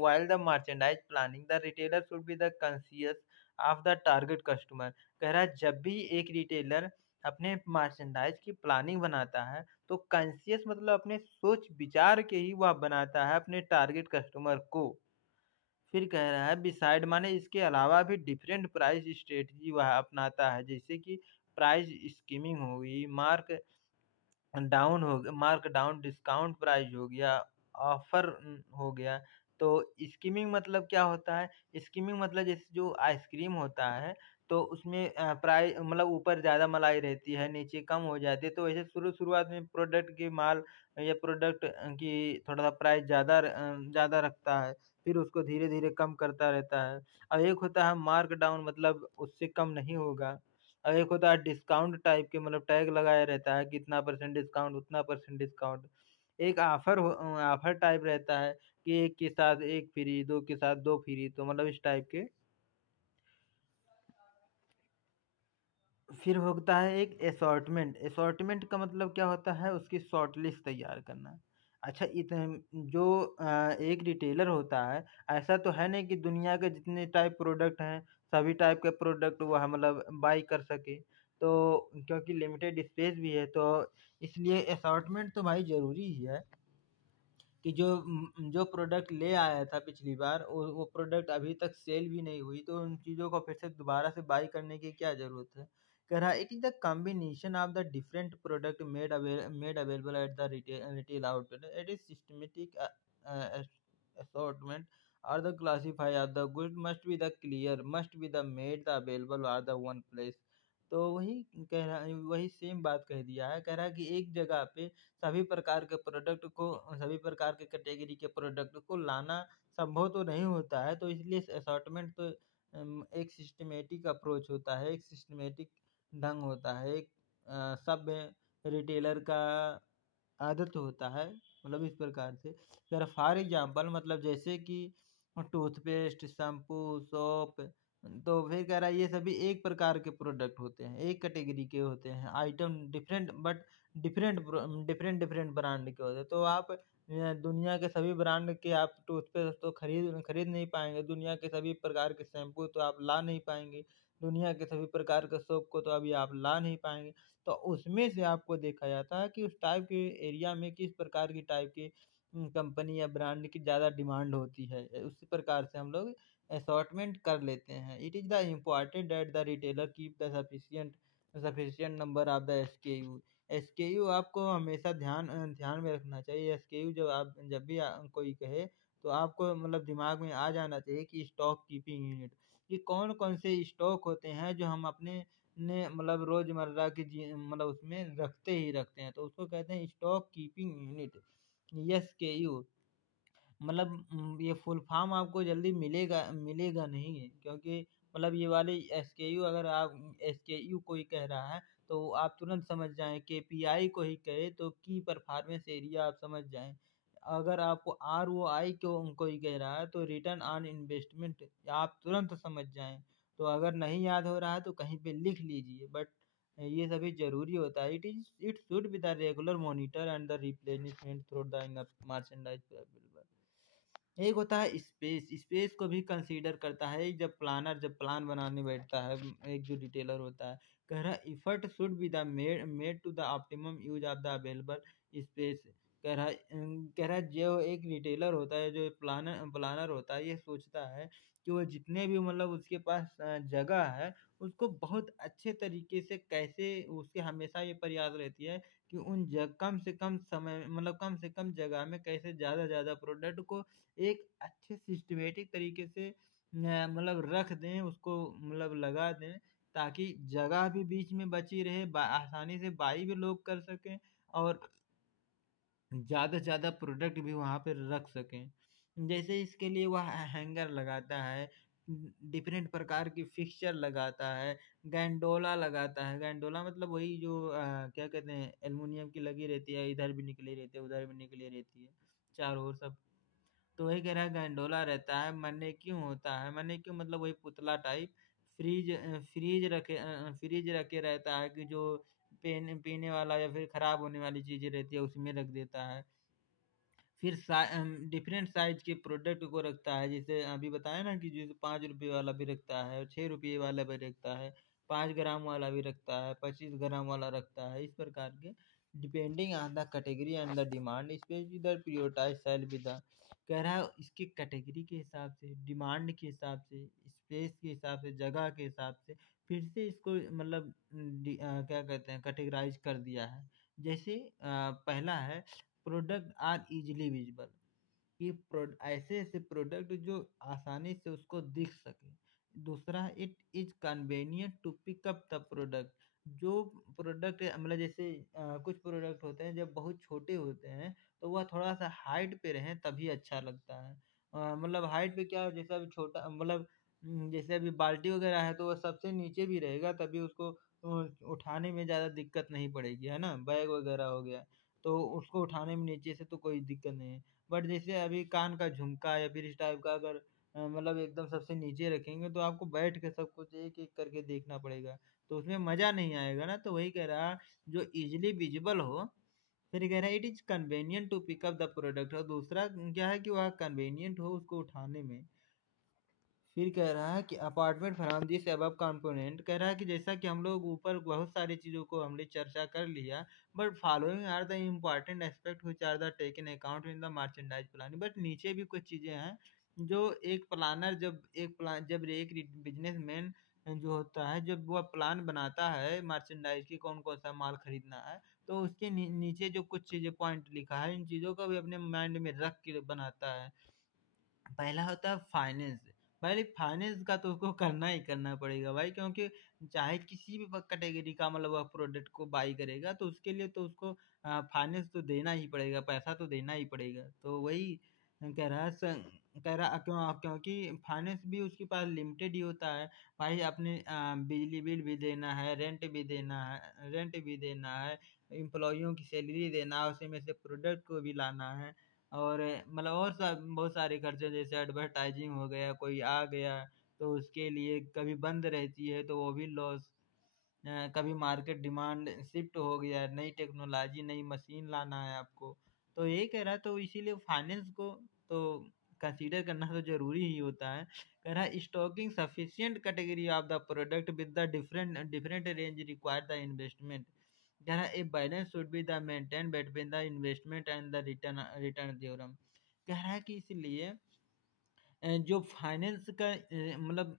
while the merchandise planning the retailer should be the conscious of the target customer। कह रहा है जब भी एक रिटेलर अपने मर्चेंडाइज की प्लानिंग बनाता है तो कॉन्शियस मतलब अपने सोच विचार के ही वह बनाता है अपने टारगेट कस्टमर को। फिर कह रहा है बिसाइड माने इसके अलावा भी डिफरेंट प्राइस स्ट्रेटजी वह अपनाता है, जैसे कि प्राइस स्कीमिंग हो गई, मार्क डाउन डिस्काउंट प्राइस हो गया, ऑफर हो गया। तो स्कीमिंग मतलब क्या होता है? स्कीमिंग मतलब जैसे जो आइसक्रीम होता है तो उसमें प्राइस मतलब ऊपर ज़्यादा मलाई रहती है, नीचे कम हो जाती है। तो वैसे शुरुआत में प्रोडक्ट की माल या प्रोडक्ट की थोड़ा-सा प्राइस ज़्यादा रखता है, फिर उसको धीरे-धीरे कम करता रहता है। और एक होता है मार्क डाउन मतलब उससे कम नहीं होगा। और एक होता है डिस्काउंट टाइप के, मतलब टैग लगाया रहता है कि इतना परसेंट डिस्काउंट, उतना परसेंट डिस्काउंट। एक ऑफर टाइप रहता है कि 1 के साथ 1 फ्री, 2 के साथ 2 फ्री, तो मतलब इस टाइप के। फिर होता है एक असॉर्टमेंट। असॉर्टमेंट का मतलब क्या होता है? उसकी शॉर्ट लिस्ट तैयार करना। अच्छा जो एक रिटेलर होता है, ऐसा तो है नहीं कि दुनिया के जितने टाइप प्रोडक्ट हैं, सभी टाइप के प्रोडक्ट वह मतलब बाय कर सके। तो क्योंकि लिमिटेड स्पेस भी है, तो इसलिए असॉर्टमेंट तो भाई ज़रूरी ही है। कि जो प्रोडक्ट ले आया था पिछली बार वो प्रोडक्ट अभी तक सेल भी नहीं हुई, तो उन चीज़ों को फिर से दोबारा से बाई करने की क्या ज़रूरत है। कह रहा है it is the combination of the different product made available at the retail outlet. It is systematic assortment or the classify of the good must be the clear, must be the made the available or the one place। तो वही कह रहा है, वही same बात कह दिया है। कह रहा है कि एक जगह पे सभी प्रकार के कैटेगरी के प्रोडक्ट को लाना संभव तो नहीं होता है, तो इसलिए असॉर्टमेंट तो एक सिस्टमेटिक अप्रोच होता है, एक सिस्टमेटिक ढंग होता है, एक सभ्य रिटेलर का आदत होता है, मतलब इस प्रकार से। अगर फॉर एग्जांपल मतलब जैसे कि टूथपेस्ट, शैम्पू, सोप, तो फिर कह रहा है ये सभी एक प्रकार के प्रोडक्ट होते हैं, एक कैटेगरी के होते हैं, item different but different different brand के होते हैं। तो आप दुनिया के सभी ब्रांड के आप टूथपेस्ट तो खरीद नहीं पाएंगे, दुनिया के सभी प्रकार के शैम्पू तो आप ला नहीं पाएंगे, दुनिया के सभी प्रकार के सोप को तो अभी आप ला नहीं पाएंगे। तो उसमें से आपको देखा जाता है कि उस टाइप के एरिया में किस प्रकार की टाइप की कंपनी या ब्रांड की ज़्यादा डिमांड होती है, उसी प्रकार से हम लोग असॉर्टमेंट कर लेते हैं। It is the important that the retailer keep the sufficient number of the SKU. SKU आपको हमेशा ध्यान में रखना चाहिए। एसकेयू जब भी कोई कहे तो आपको मतलब दिमाग में आ जाना चाहिए कि स्टॉक कीपिंग यूनिट, कि कौन कौन से स्टॉक होते हैं जो हम अपने ने मतलब रोजमर्रा की मतलब उसमें रखते ही रखते हैं, तो उसको कहते हैं स्टॉक कीपिंग यूनिट, SKU। मतलब ये फुल फॉर्म आपको जल्दी मिलेगा मिलेगा नहीं, क्योंकि मतलब ये वाले SKU, अगर आप SKU कोई कह रहा है तो आप तुरंत समझ जाएं, KPI को ही कहे तो की परफॉर्मेंस एरिया आप समझ जाएं। अगर आपको ROI को कोई कह रहा है तो रिटर्न ऑन इन्वेस्टमेंट आप तुरंत समझ जाएं। तो अगर नहीं याद हो रहा है तो कहीं पे लिख लीजिए, बट ये सभी जरूरी होता है। It should be the regular monitor and the replenishment through the merchandise available. एक होता है स्पेस, स्पेस को भी कंसीडर करता है जब प्लान बनाने बैठता है एक जो डिटेलर होता है। कह रहा है effort should be the made to the optimum use of the available space. कह रहा है जो एक रिटेलर होता है, जो प्लानर प्लानर होता है, ये सोचता है कि वो जितने भी मतलब उसके पास जगह है उसको बहुत अच्छे तरीके से कैसे, उसके हमेशा ये प्रयास रहती है कि उन कम से कम समय मतलब कम से कम जगह में कैसे ज़्यादा प्रोडक्ट को एक अच्छे सिस्टमेटिक तरीके से मतलब रख दें, उसको मतलब लगा दें, ताकि जगह भी बीच में बची रहे, आसानी से बाई भी लोग कर सकें और ज़्यादा से ज़्यादा प्रोडक्ट भी वहाँ पे रख सकें। जैसे इसके लिए वह हैंगर लगाता है, डिफरेंट प्रकार की फिक्सचर लगाता है, गैंडोला लगाता है। गैंडोला मतलब वही जो क्या कहते हैं, एल्युमिनियम की लगी रहती है, इधर भी निकली रहती है उधर भी निकली रहती है, चारों ओर सब। तो वही कह रहा है गंडोला रहता है, मैनेक्विन होता है, मैनेक्विन मतलब वही पुतला टाइप। फ्रीज रखे रहता है कि जो पीने वाला या फिर खराब होने वाली चीजें रहती है उसमें रख देता है। फिर डिफरेंट साइज के प्रोडक्ट को रखता है, जैसे अभी बताया ना कि जैसे 5 रुपये वाला भी रखता है, 6 रुपये वाला भी रखता है, 5 ग्राम वाला भी रखता है, 25 ग्राम वाला रखता है, इस प्रकार के depending on the category and the demand space with prioritize sell with. कह रहा है इसकी कैटेगरी के हिसाब से, डिमांड के हिसाब से, स्पेस के हिसाब से, जगह के हिसाब से फिर से इसको मतलब क्या कहते हैं, कैटेगराइज कर दिया है। जैसे पहला है प्रोडक्ट आर इजीली विजिबल, कि ऐसे ऐसे प्रोडक्ट जो आसानी से उसको दिख सके। दूसरा, it is convenient to pick up the product, जो प्रोडक्ट मतलब जैसे कुछ प्रोडक्ट होते हैं जब बहुत छोटे होते हैं तो वह थोड़ा सा हाइट पे रहें तभी अच्छा लगता है। मतलब हाइट पे क्या, जैसे अभी छोटा मतलब जैसे अभी बाल्टी वगैरह है तो वह सबसे नीचे भी रहेगा तभी उसको उठाने में ज़्यादा दिक्कत नहीं पड़ेगी, है ना। बैग वगैरह हो गया तो उसको उठाने में नीचे से तो कोई दिक्कत नहीं है। बट जैसे अभी कान का झुमका या फिर इस टाइप का अगर मतलब एकदम सबसे नीचे रखेंगे तो आपको बैठ के सब कुछ एक एक करके देखना पड़ेगा, तो उसमें मजा नहीं आएगा ना। तो वही कह रहा, जो इजिली विजिबल हो। फिर कह रहा है it is convenient to pick up the product, और दूसरा क्या है कि वह कन्वेनियंट हो उसको उठाने में। फिर कह रहा है कि apartment from this above component, कह रहा है कि जैसा कि हम लोग ऊपर बहुत सारी चीज़ों को हमने चर्चा कर लिया, but following are the important aspect which are the taken account in the merchandise planning. But नीचे भी कुछ चीज़ें हैं जो एक प्लानर जब एक बिजनेसमैन जो होता है, जब वह प्लान बनाता है मर्चेंडाइज की कौन कौन सा माल खरीदना है, तो उसके नीचे जो कुछ चीज़ें पॉइंट लिखा है इन चीज़ों को भी अपने माइंड में रख के बनाता है। पहला होता है फाइनेंस। पहले फाइनेंस का तो उसको करना ही करना पड़ेगा भाई, क्योंकि चाहे किसी भी कैटेगरी का मतलब वह प्रोडक्ट को बाई करेगा तो उसके लिए तो उसको फाइनेंस तो देना ही पड़ेगा, पैसा तो देना ही पड़ेगा। तो वही कह रहा है क्योंकि फाइनेंस भी उसके पास लिमिटेड ही होता है। भाई अपने बिजली बिल भी देना है, रेंट भी देना है, एम्प्लॉइयों की सैलरी देना है, उसी में से प्रोडक्ट को भी लाना है, और मतलब और सब बहुत सारे खर्चे, जैसे एडवर्टाइजिंग हो गया, कोई आ गया तो उसके लिए कभी बंद रहती है तो वो भी लॉस। कभी मार्केट डिमांड शिफ्ट हो गया, नई टेक्नोलॉजी नई मशीन लाना है आपको, तो यही कह रहा है। तो इसीलिए फाइनेंस को तो कंसीडर करना तो जरूरी ही होता है। कह रहा है stocking sufficient category of the product with the different different range require the investment. कह रहा है a balance should be the maintain between the investment and the return theorem. कह रहा है कि इसलिए जो फाइनेंस का मतलब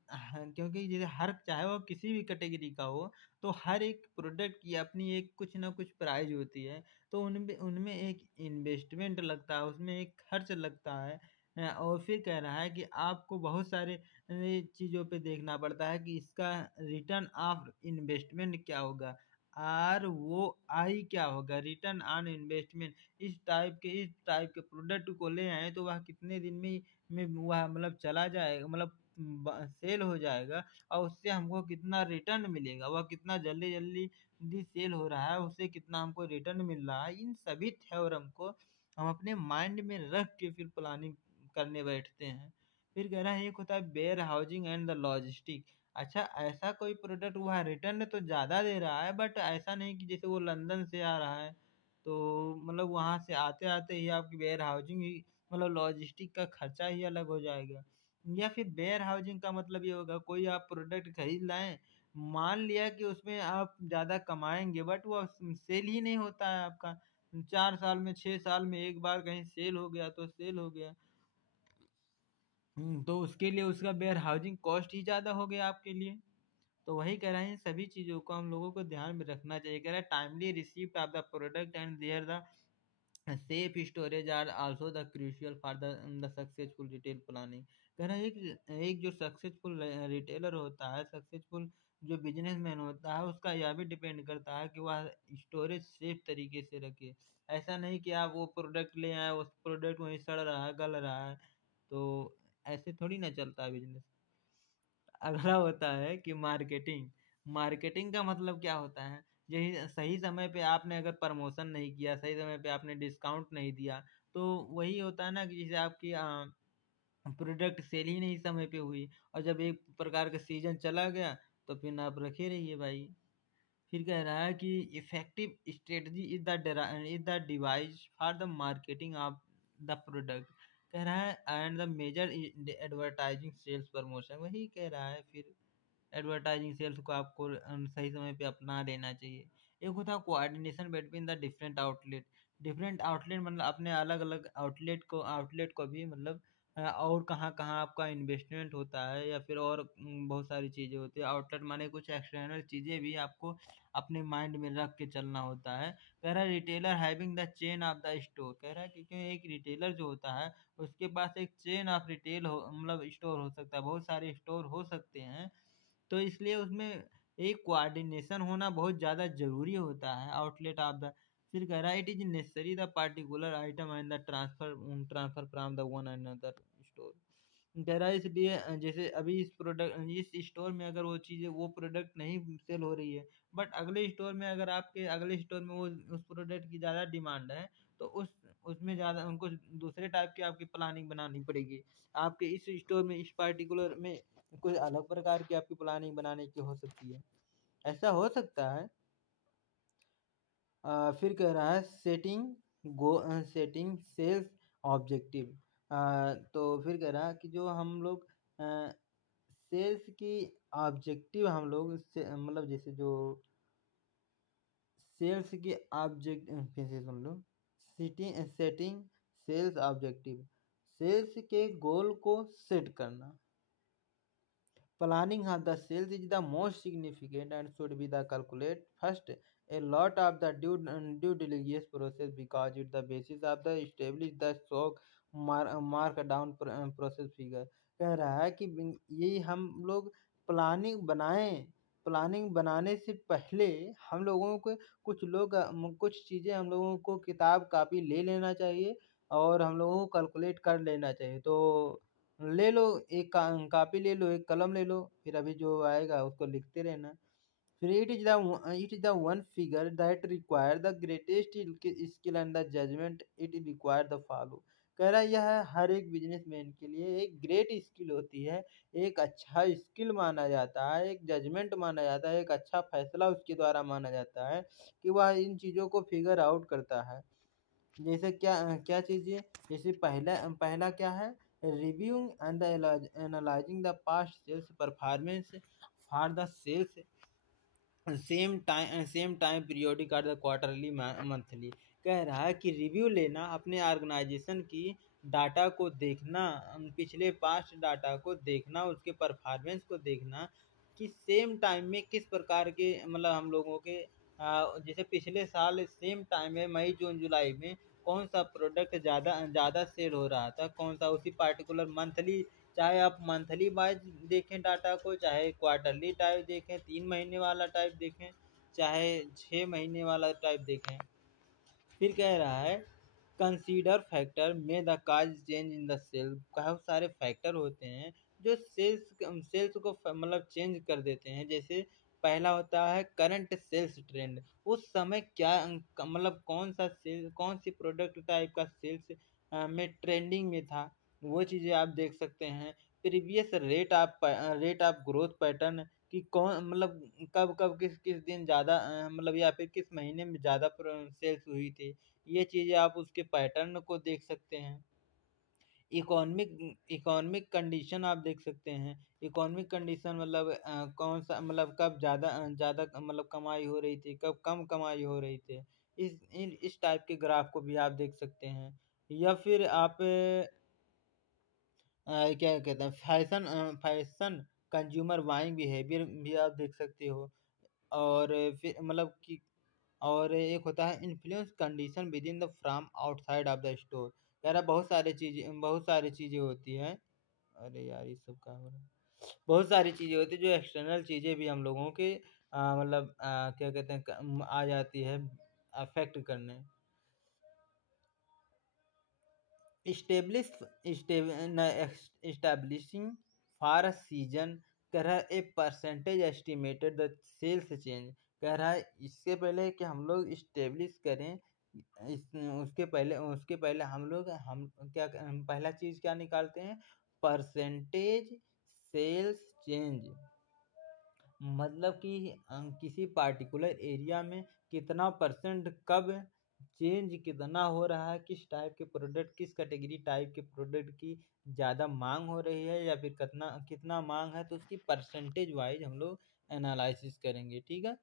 क्योंकि जैसे हर चाहे वो किसी भी कैटेगरी का हो, तो हर एक प्रोडक्ट की अपनी एक कुछ ना कुछ प्राइस होती है, तो उनमें उनमें एक इन्वेस्टमेंट लगता है, उसमें एक खर्च लगता है। और फिर कह रहा है कि आपको बहुत सारे चीज़ों पे देखना पड़ता है कि इसका रिटर्न ऑफ इन्वेस्टमेंट क्या होगा, ROI क्या होगा, रिटर्न ऑन इन्वेस्टमेंट। इस टाइप के प्रोडक्ट को ले आए तो वह कितने दिन में वह मतलब चला जाएगा, मतलब सेल हो जाएगा, और उससे हमको कितना रिटर्न मिलेगा, वह कितना जल्दी जल्दी सेल हो रहा है, उससे कितना हमको रिटर्न मिल रहा है। इन सभी थ्योरम को हम अपने माइंड में रख के फिर प्लानिंग करने बैठते हैं। फिर कह रहा है एक होता है warehousing and the logistic. अच्छा, ऐसा कोई प्रोडक्ट वह रिटर्न तो ज़्यादा दे रहा है, बट ऐसा नहीं कि जैसे वो लंदन से आ रहा है तो मतलब वहाँ से आते आते ही आपकी वेयर हाउसिंग ही मतलब लॉजिस्टिक का खर्चा ही अलग हो जाएगा। या फिर वेयर हाउसिंग का मतलब ये होगा कोई आप प्रोडक्ट खरीद लाएं, मान लिया कि उसमें आप ज़्यादा कमाएंगे बट वो सेल ही नहीं होता है आपका। 4 साल में 6 साल में एक बार कहीं सेल हो गया तो सेल हो गया। तो उसके लिए उसका वेयर हाउसिंग कॉस्ट ही ज़्यादा हो गया आपके लिए। तो वही कह रहे हैं सभी चीज़ों को हम लोगों को ध्यान में रखना चाहिए। कह रहा है timely receipt of the product and their the safe storage are also the crucial for the successful retail planning. कह रहा है एक एक जो सक्सेसफुल रिटेलर होता है, सक्सेसफुल जो बिजनेसमैन होता है, उसका यह भी डिपेंड करता है कि वह स्टोरेज सेफ तरीके से रखे। ऐसा नहीं कि आप वो प्रोडक्ट ले आए, उस प्रोडक्ट वहीं सड़ रहा है, गल रहा है, तो ऐसे थोड़ी ना चलता है बिजनेस। अगला होता है कि मार्केटिंग। मार्केटिंग का मतलब क्या होता है, यही सही समय पे आपने अगर प्रमोशन नहीं किया, सही समय पे आपने डिस्काउंट नहीं दिया, तो वही होता है ना कि जैसे आपकी प्रोडक्ट सेल ही नहीं समय पे हुई, और जब एक प्रकार का सीजन चला गया तो फिर आप रखे रहिए भाई। फिर कह रहा है कि effective strategy is the device for the marketing of the product. कह रहा है and the major advertising sales promotion, वही कह रहा है फिर एडवर्टाइजिंग सेल्स को आपको सही समय पे अपना लेना चाहिए। एक होता है coordination between the different outlet मतलब अपने अलग अलग आउटलेट को भी मतलब और कहाँ कहाँ आपका इन्वेस्टमेंट होता है, या फिर और बहुत सारी चीज़ें होती है। आउटलेट माने कुछ एक्सटर्नल चीज़ें भी आपको अपने माइंड में रख के चलना होता है। कह रहा है retailer having the chain of the store. कह रहा है क्योंकि एक रिटेलर जो होता है उसके पास एक चेन ऑफ रिटेल हो मतलब स्टोर हो सकता है, बहुत सारे स्टोर हो सकते हैं। तो इसलिए उसमें एक कोऑर्डिनेशन होना बहुत ज़्यादा ज़रूरी होता है आउटलेट ऑफ द। फिर कह रहा है it is necessary the particular item and the transfer from the one another store. कह रहा है इसलिए जैसे अभी इस स्टोर में अगर वो चीज़ें वो प्रोडक्ट नहीं सेल हो रही है, बट अगले स्टोर में अगर आपके अगले स्टोर में वो उस प्रोडक्ट की ज़्यादा डिमांड है, तो उसमें ज़्यादा उनको दूसरे टाइप की आपकी प्लानिंग बनानी पड़ेगी। आपके इस स्टोर में इस पार्टिकुलर में कोई अलग प्रकार की आपकी प्लानिंग बनाने की हो सकती है, ऐसा हो सकता है। फिर कह रहा है सेटिंग सेल्स ऑब्जेक्टिव। तो फिर कह रहा है कि जो हम लोग सेल्स की ऑब्जेक्टिव हम लोग मतलब जैसे जो सेल्स की ऑब्जेक्ट फिर से सुन लो। सेटिंग सेल्स ऑब्जेक्टिव, सेल्स के गोल को सेट करना। Planning of the sales is the most significant and should be the calculate first a lot of the due diligence process because it's the basis of the establish the stock mark down process figure। कह रहा है कि ये हम लोग planning बनाएं, planning बनाने से पहले हम लोगों को कुछ चीज़ें हम लोगों को किताब कापी ले लेना चाहिए, और हम लोगों को कैलकुलेट कर लेना चाहिए। तो ले लो एक कापी ले लो, एक कलम ले लो, फिर अभी जो आएगा उसको लिखते रहना। फिर it is the one figure that require the greatest skill and the judgement it require the follow. कह रहा है यह हर एक बिजनेसमैन के लिए एक ग्रेट स्किल होती है, एक अच्छा स्किल माना जाता है, एक जजमेंट माना जाता है, एक अच्छा फैसला उसके द्वारा माना जाता है कि वह इन चीज़ों को फिगर आउट करता है। जैसे क्या क्या चीज़ें, जैसे पहला पहला क्या है, reviewing and analysing the past sales performance for the sales same time periodic और द क्वार्टरली मंथली। कह रहा है कि रिव्यू लेना, अपने ऑर्गेनाइजेशन की डाटा को देखना, पिछले पास्ट डाटा को देखना, उसके परफॉर्मेंस को देखना कि सेम टाइम में किस प्रकार के मतलब हम लोगों के जैसे पिछले साल सेम टाइम में मई जून जुलाई में कौन सा प्रोडक्ट ज़्यादा ज़्यादा सेल हो रहा था, कौन सा उसी पार्टिकुलर मंथली, चाहे आप मंथली वाइज देखें डाटा को, चाहे क्वार्टरली टाइप देखें, 3 महीने वाला टाइप देखें, चाहे 6 महीने वाला टाइप देखें। फिर कह रहा है कंसीडर फैक्टर में the cause change in the sale. बहुत सारे फैक्टर होते हैं जो सेल्स को मतलब चेंज कर देते हैं। जैसे पहला होता है करंट सेल्स ट्रेंड, उस समय क्या मतलब कौन सा सेल, कौन सी प्रोडक्ट टाइप का सेल्स में ट्रेंडिंग में था, वो चीज़ें आप देख सकते हैं। Previous rate of growth pattern, कि कौन मतलब कब कब किस किस दिन ज़्यादा मतलब या फिर किस महीने में ज़्यादा सेल्स हुई थी, ये चीज़ें आप उसके पैटर्न को देख सकते हैं। इकोनॉमिक इकोनॉमिक कंडीशन आप देख सकते हैं। इकोनॉमिक कंडीशन मतलब कौन सा मतलब कब ज़्यादा मतलब कमाई हो रही थी, कब कम कमाई हो रही थी, इस टाइप के ग्राफ को भी आप देख सकते हैं। या फिर आप क्या कहते हैं फैशन कंज्यूमर बाइंग बिहेवियर भी आप देख सकते हो। और फिर मतलब कि और एक होता है influence condition with in the from outside of the store. कह रहा बहुत सारी चीज़ें होती हैं। अरे यार ये सब क्या हो रहा है। बहुत सारी चीज़ें होती हैं जो एक्सटर्नल चीज़ें भी हम लोगों के मतलब क्या कहते हैं आ जाती है अफेक्ट करने। establishing for a season, कह रहा है a percentage estimated the sales change. कह रहा है इससे पहले कि हम लोग इस्टेब्लिश करें, उसके पहले हम पहला चीज़ क्या निकालते हैं, परसेंटेज सेल्स चेंज। मतलब कि किसी पार्टिकुलर एरिया में कितना परसेंट कब चेंज कितना हो रहा है, किस टाइप के प्रोडक्ट, किस कैटेगरी टाइप के प्रोडक्ट की ज़्यादा मांग हो रही है या फिर कितना कितना मांग है, तो उसकी परसेंटेज वाइज हम लोग एनालिसिस करेंगे। ठीक है।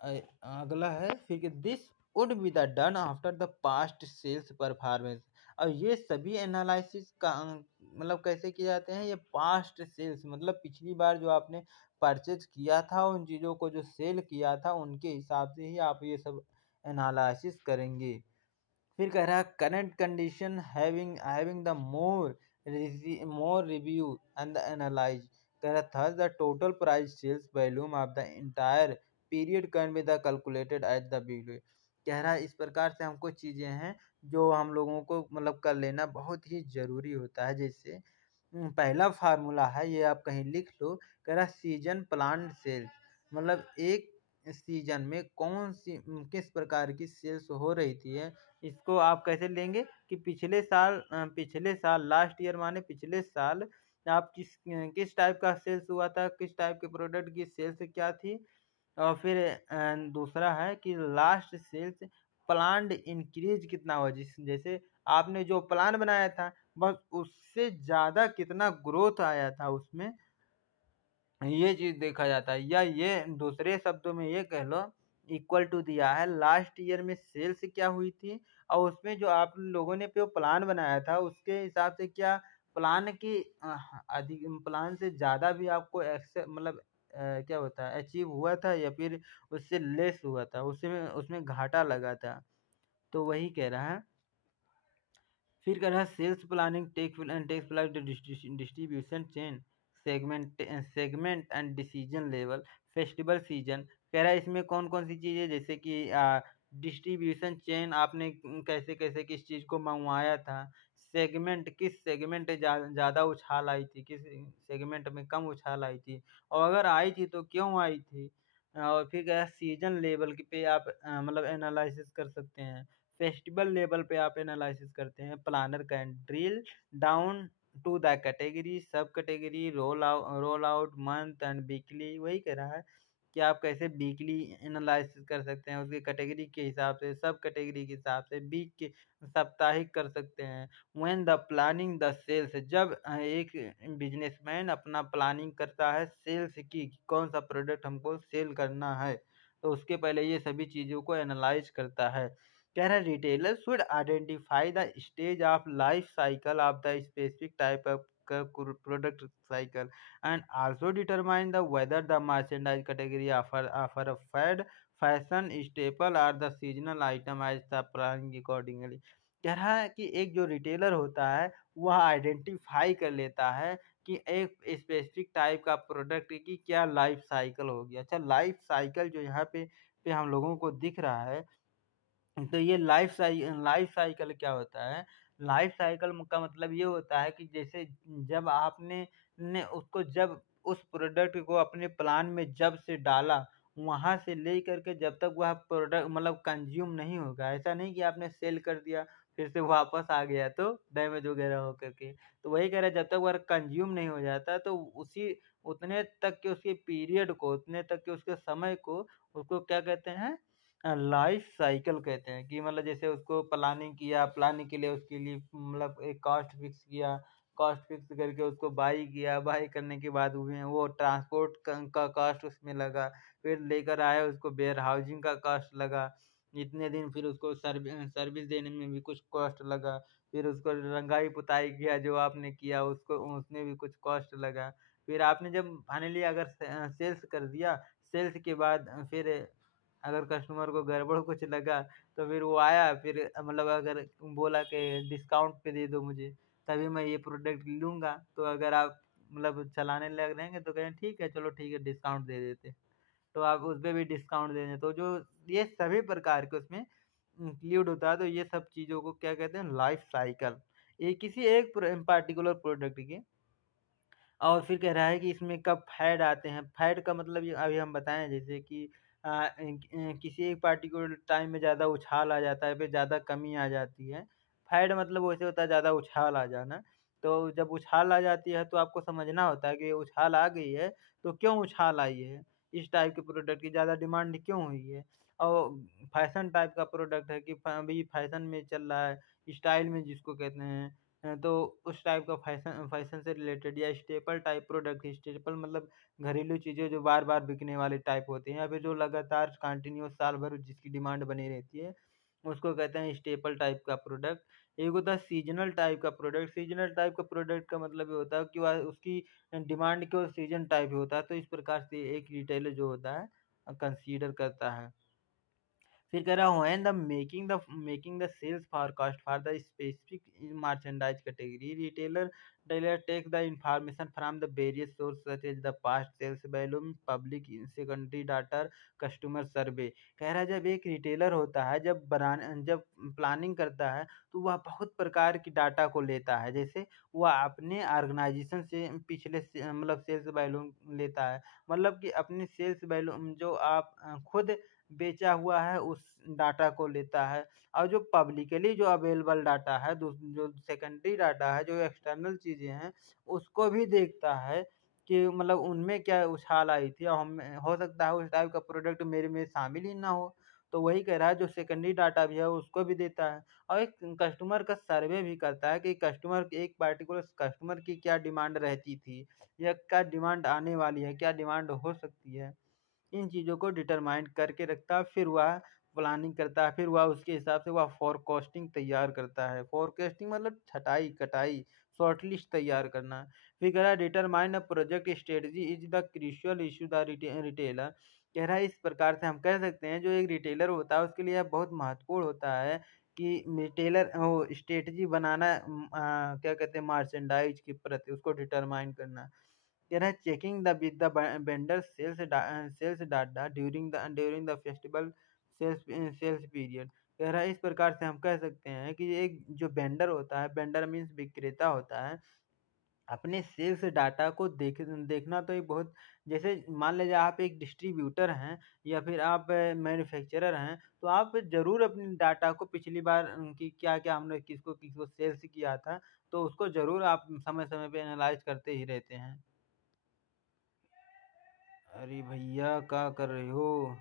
अगला है फिर कि this would be the done after the past sales performance. और ये सभी एनालिसिस का मतलब कैसे किए जाते हैं, ये पास्ट सेल्स मतलब पिछली बार जो आपने परचेज किया था, उन चीज़ों को जो सेल किया था उनके हिसाब से ही आप ये सब एनालिसिस करेंगे। फिर कह रहा है current condition having the more review and the analyse. कह रहा था the total price sales volume of the entire period can be the calculated at the below. कह रहा है इस प्रकार से हम कुछ चीज़ें हैं जो हम लोगों को मतलब कर लेना बहुत ही ज़रूरी होता है। जैसे पहला फार्मूला है, ये आप कहीं लिख लो। कह रहा सीजन प्लान सेल्स, मतलब एक सीजन में कौन सी किस प्रकार की सेल्स हो रही थी है, इसको आप कैसे लेंगे कि पिछले साल लास्ट ईयर माने पिछले साल आप किस टाइप का सेल्स हुआ था, किस टाइप के प्रोडक्ट की सेल्स क्या थी। और फिर दूसरा है कि लास्ट सेल्स प्लान्ड इंक्रीज कितना हुआ, जैसे आपने जो प्लान बनाया था बस उससे ज़्यादा कितना ग्रोथ आया था उसमें, ये चीज़ देखा जाता है। या ये दूसरे शब्दों में ये कह लो, इक्वल टू दिया है लास्ट ईयर में सेल्स क्या हुई थी और उसमें जो आप लोगों ने जो प्लान बनाया था उसके हिसाब से क्या प्लान की अधिक प्लान से ज़्यादा भी आपको मतलब क्या होता है अचीव हुआ था या फिर उससे लेस हुआ था, उसमें उसमें घाटा लगा था। तो वही कह रहा है। फिर कह रहा है sales planning takes plus distribution chain segment and decision level festival season. कह रहा है इसमें कौन कौन सी चीज़ें, जैसे कि डिस्ट्रीब्यूशन चेन आपने कैसे कैसे किस चीज़ को मंगवाया था, सेगमेंट किस सेगमेंट ज़्यादा उछाल आई थी, किस सेगमेंट में कम उछाल आई थी और अगर आई थी तो क्यों आई थी। और फिर कह रहा है सीजन लेवल पे आप मतलब एनालिसिस कर सकते हैं। फेस्टिवल लेवल पे आप एनालिसिस करते हैं। Planner can drill down to the category sub category roll out month and weekly. वही कह रहा है कि आप कैसे वीकली एनालिसिस कर सकते हैं, उसकी कैटेगरी के हिसाब से, सब कैटेगरी के हिसाब से, वीक के साप्ताहिक कर सकते हैं। When the planning the sales, जब एक बिजनेसमैन अपना प्लानिंग करता है सेल्स की, कौन सा प्रोडक्ट हमको सेल करना है, तो उसके पहले ये सभी चीज़ों को एनालाइज करता है। कह रहा है retailer should identify the stage of life cycle of the specific type of product cycle and also determine the whether the merchandise category offer a fed fashion staple are the seasonal item as the planning accordingly. कह रहा है कि एक जो retailer होता है वह identify कर लेता है कि एक स्पेसिफिक टाइप का प्रोडक्ट की क्या लाइफ साइकिल होगी। अच्छा, लाइफ साइकिल जो यहाँ पे हम लोगों को दिख रहा है, तो ये लाइफ साइकिल क्या होता है? लाइफ साइकिल का मतलब ये होता है कि जैसे जब आपने ने उसको जब उस प्रोडक्ट को अपने प्लान में जब से डाला, वहाँ से लेकर के जब तक वह प्रोडक्ट मतलब कंज़्यूम नहीं होगा। ऐसा नहीं कि आपने सेल कर दिया, फिर से वापस आ गया तो डैमेज वगैरह हो कर के। तो वही कह रहा है, जब तक वह कंज़्यूम नहीं हो जाता तो उसी उतने तक के उसके पीरियड को, उतने तक के उसके समय को, उसको क्या कहते हैं? लाइफ साइकिल कहते हैं। कि मतलब जैसे उसको प्लानिंग किया, प्लानिंग के लिए उसके लिए मतलब एक कॉस्ट फिक्स किया, कॉस्ट फिक्स करके उसको बाई किया, बाई करने के बाद वो ट्रांसपोर्ट का कॉस्ट उसमें लगा, फिर लेकर आया उसको वेयर हाउसिंग का कॉस्ट लगा, इतने दिन फिर उसको सर्विस देने में भी कुछ कॉस्ट लगा, फिर उसको रंगाई पुताई किया जो आपने किया उसको, उसमें भी कुछ कॉस्ट लगा। फिर आपने जब फाइनली अगर सेल्स कर दिया, सेल्स के बाद फिर अगर कस्टमर को गड़बड़ कुछ लगा तो फिर वो आया, फिर मतलब अगर बोला कि डिस्काउंट पे दे दो मुझे, तभी मैं ये प्रोडक्ट लूँगा। तो अगर आप मतलब चलाने लग रहेंगे तो कहें ठीक है, चलो ठीक है, डिस्काउंट दे देते हैं। तो आप उसपे भी डिस्काउंट दे दें। तो जो ये सभी प्रकार के उसमें इंक्लूड होता है, तो ये सब चीज़ों को क्या कहते हैं? Life cycle. ये किसी एक पार्टिकुलर प्रोडक्ट की। और फिर कह रहा है कि इसमें कब फैड आते हैं। फैड का मतलब ये अभी हम बताएँ, जैसे कि किसी एक पार्टिकुलर टाइम में ज़्यादा उछाल आ जाता है, फिर ज़्यादा कमी आ जाती है। फैड मतलब वैसे होता है ज़्यादा उछाल आ जाना। तो जब उछाल आ जाती है तो आपको समझना होता है कि उछाल आ गई है, तो क्यों उछाल आई है? इस टाइप के प्रोडक्ट की ज़्यादा डिमांड क्यों हुई है? और फैशन टाइप का प्रोडक्ट है कि अभी फैशन में चल रहा है, स्टाइल में जिसको कहते हैं। तो उस टाइप का फैशन फैशन से रिलेटेड, या स्टेपल टाइप प्रोडक्ट। स्टेपल मतलब घरेलू चीज़ें जो बार-बार बिकने वाले टाइप होते हैं, या फिर जो लगातार कंटिन्यूअस साल भर जिसकी डिमांड बनी रहती है, उसको कहते हैं स्टेपल टाइप का प्रोडक्ट। एक होता है सीज़नल टाइप का प्रोडक्ट। सीज़नल टाइप का प्रोडक्ट का मतलब ये होता है कि वह उसकी डिमांड केवल सीज़न टाइप ही होता है। तो इस प्रकार से एक रिटेलर जो होता है कंसीडर करता है। फिर कह रहा हूँ when the making the sales forecast for the specific merchandise category, retailer take the information from the various sources such as the past sales volume, public secondary data, customer survey। कह रहा है जब एक रिटेलर होता है, जब planning करता है, तो वह बहुत प्रकार की डाटा को लेता है। जैसे वह अपने ऑर्गेनाइजेशन से पिछले मतलब सेल्स वॉल्यूम लेता है, मतलब कि अपनी सेल्स वॉल्यूम जो आप खुद बेचा हुआ है उस डाटा को लेता है। और जो पब्लिकली जो अवेलेबल डाटा है, जो सेकेंडरी डाटा है, जो एक्सटर्नल चीज़ें हैं, उसको भी देखता है कि मतलब उनमें क्या उछाल आई थी, और हम हो सकता है उस टाइप का प्रोडक्ट मेरे में शामिल ही ना हो। तो वही कह रहा है, जो सेकेंडरी डाटा भी है उसको भी देता है। और एक कस्टमर का सर्वे भी करता है कि एक पार्टिकुलर कस्टमर की क्या डिमांड रहती थी, या क्या डिमांड आने वाली है, क्या डिमांड हो सकती है। इन चीज़ों को डिटरमाइन करके रखता है, फिर वह प्लानिंग करता है, फिर वह उसके हिसाब से वह फोरकास्टिंग तैयार करता है। फोरकास्टिंग मतलब छँटाई, कटाई, शॉर्ट लिस्ट तैयार करना। फिर कह रहा है determine a project strategy is the crucial issue the retailer. कह रहा है इस प्रकार से हम कह सकते हैं जो एक रिटेलर होता है उसके लिए यह बहुत महत्वपूर्ण होता है कि रिटेलर वो स्ट्रेटजी बनाना, क्या कहते हैं, मर्चेंडाइज़ के प्रति उसको डिटरमाइन करना। कह रहा है checking the with the vendor sales data during the festival sales period. कह रहा है इस प्रकार से हम कह सकते हैं कि एक जो वेंडर होता है, वेंडर मीन्स विक्रेता होता है, अपने सेल्स डाटा को देखना तो ये बहुत, जैसे मान लीजिए आप एक डिस्ट्रीब्यूटर हैं या फिर आप मैन्युफैक्चरर हैं, तो आप ज़रूर अपनी डाटा को पिछली बार कि क्या-क्या हमने किसको किसको सेल्स किया था, तो उसको ज़रूर आप समय-समय पे एनालाइज़ करते ही रहते हैं। अरे भैया क्या कर रहे हो?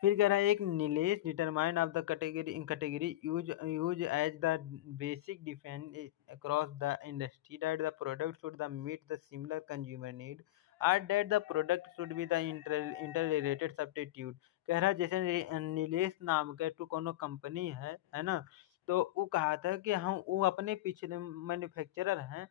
फिर कह रहा है एक नीलेश determine of the category use use as the basic defence across the industry that the product should the meet the similar consumer need और that the product should be the interrelated substitute. कह रहा है जैसे नीलेश नाम का तो कोनो company है ना? तो वो कहा था कि हम वो अपने पिछले मैन्युफैक्चरर हैं,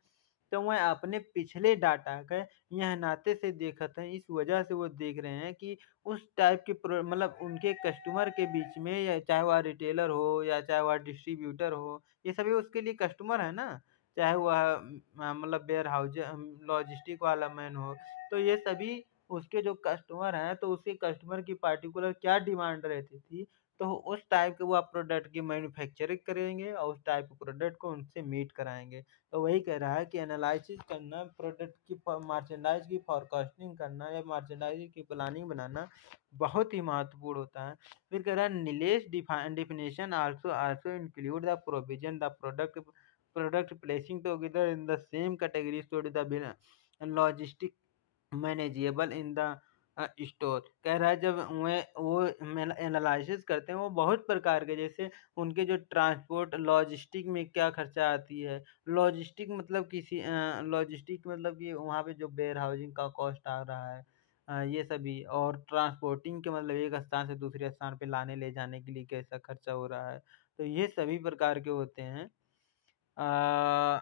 तो वह अपने पिछले डाटा के यह नाते से देखत हैं, इस वजह से वो देख रहे हैं कि उस टाइप के मतलब उनके कस्टमर के बीच में, या चाहे वह रिटेलर हो या चाहे वह डिस्ट्रीब्यूटर हो, ये सभी उसके लिए कस्टमर है ना। चाहे वह मतलब वेयर हाउस लॉजिस्टिक वाला मैन हो, तो ये सभी उसके जो कस्टमर हैं, तो उसके कस्टमर की पार्टिकुलर क्या डिमांड रहती थी, तो उस टाइप के वो आप प्रोडक्ट की मैन्युफैक्चरिंग करेंगे और उस टाइप के प्रोडक्ट को उनसे मीट कराएँगे। तो वही कह रहा है कि एनालिसिस करना, प्रोडक्ट की मर्चेंडाइज़ की फोरकास्टिंग करना या मर्चेंडाइज़ की प्लानिंग बनाना बहुत ही महत्वपूर्ण होता है। फिर कह रहा है Nilesh definition also also include the provision the product placing together in the same category so the logistic manageable in the store. कह रहा है जब वो एनालिसिस करते हैं, वो बहुत प्रकार के, जैसे उनके जो ट्रांसपोर्ट लॉजिस्टिक में क्या खर्चा आती है। लॉजिस्टिक मतलब कि वहाँ पे जो वेयर हाउसिंग का कॉस्ट आ रहा है, ये सभी, और ट्रांसपोर्टिंग के मतलब एक स्थान से दूसरे स्थान पे लाने ले जाने के लिए कैसा खर्चा हो रहा है। तो ये सभी प्रकार के होते हैं। अ,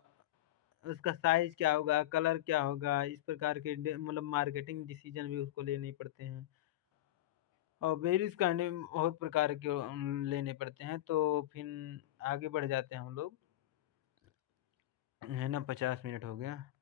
उसका साइज़ क्या होगा, कलर क्या होगा, इस प्रकार के मतलब मार्केटिंग डिसीजन भी उसको लेने पड़ते हैं। और वेरियस करने में बहुत प्रकार के लेने पड़ते हैं। तो फिर आगे बढ़ जाते हैं हम लोग, है ना। 50 मिनट हो गया।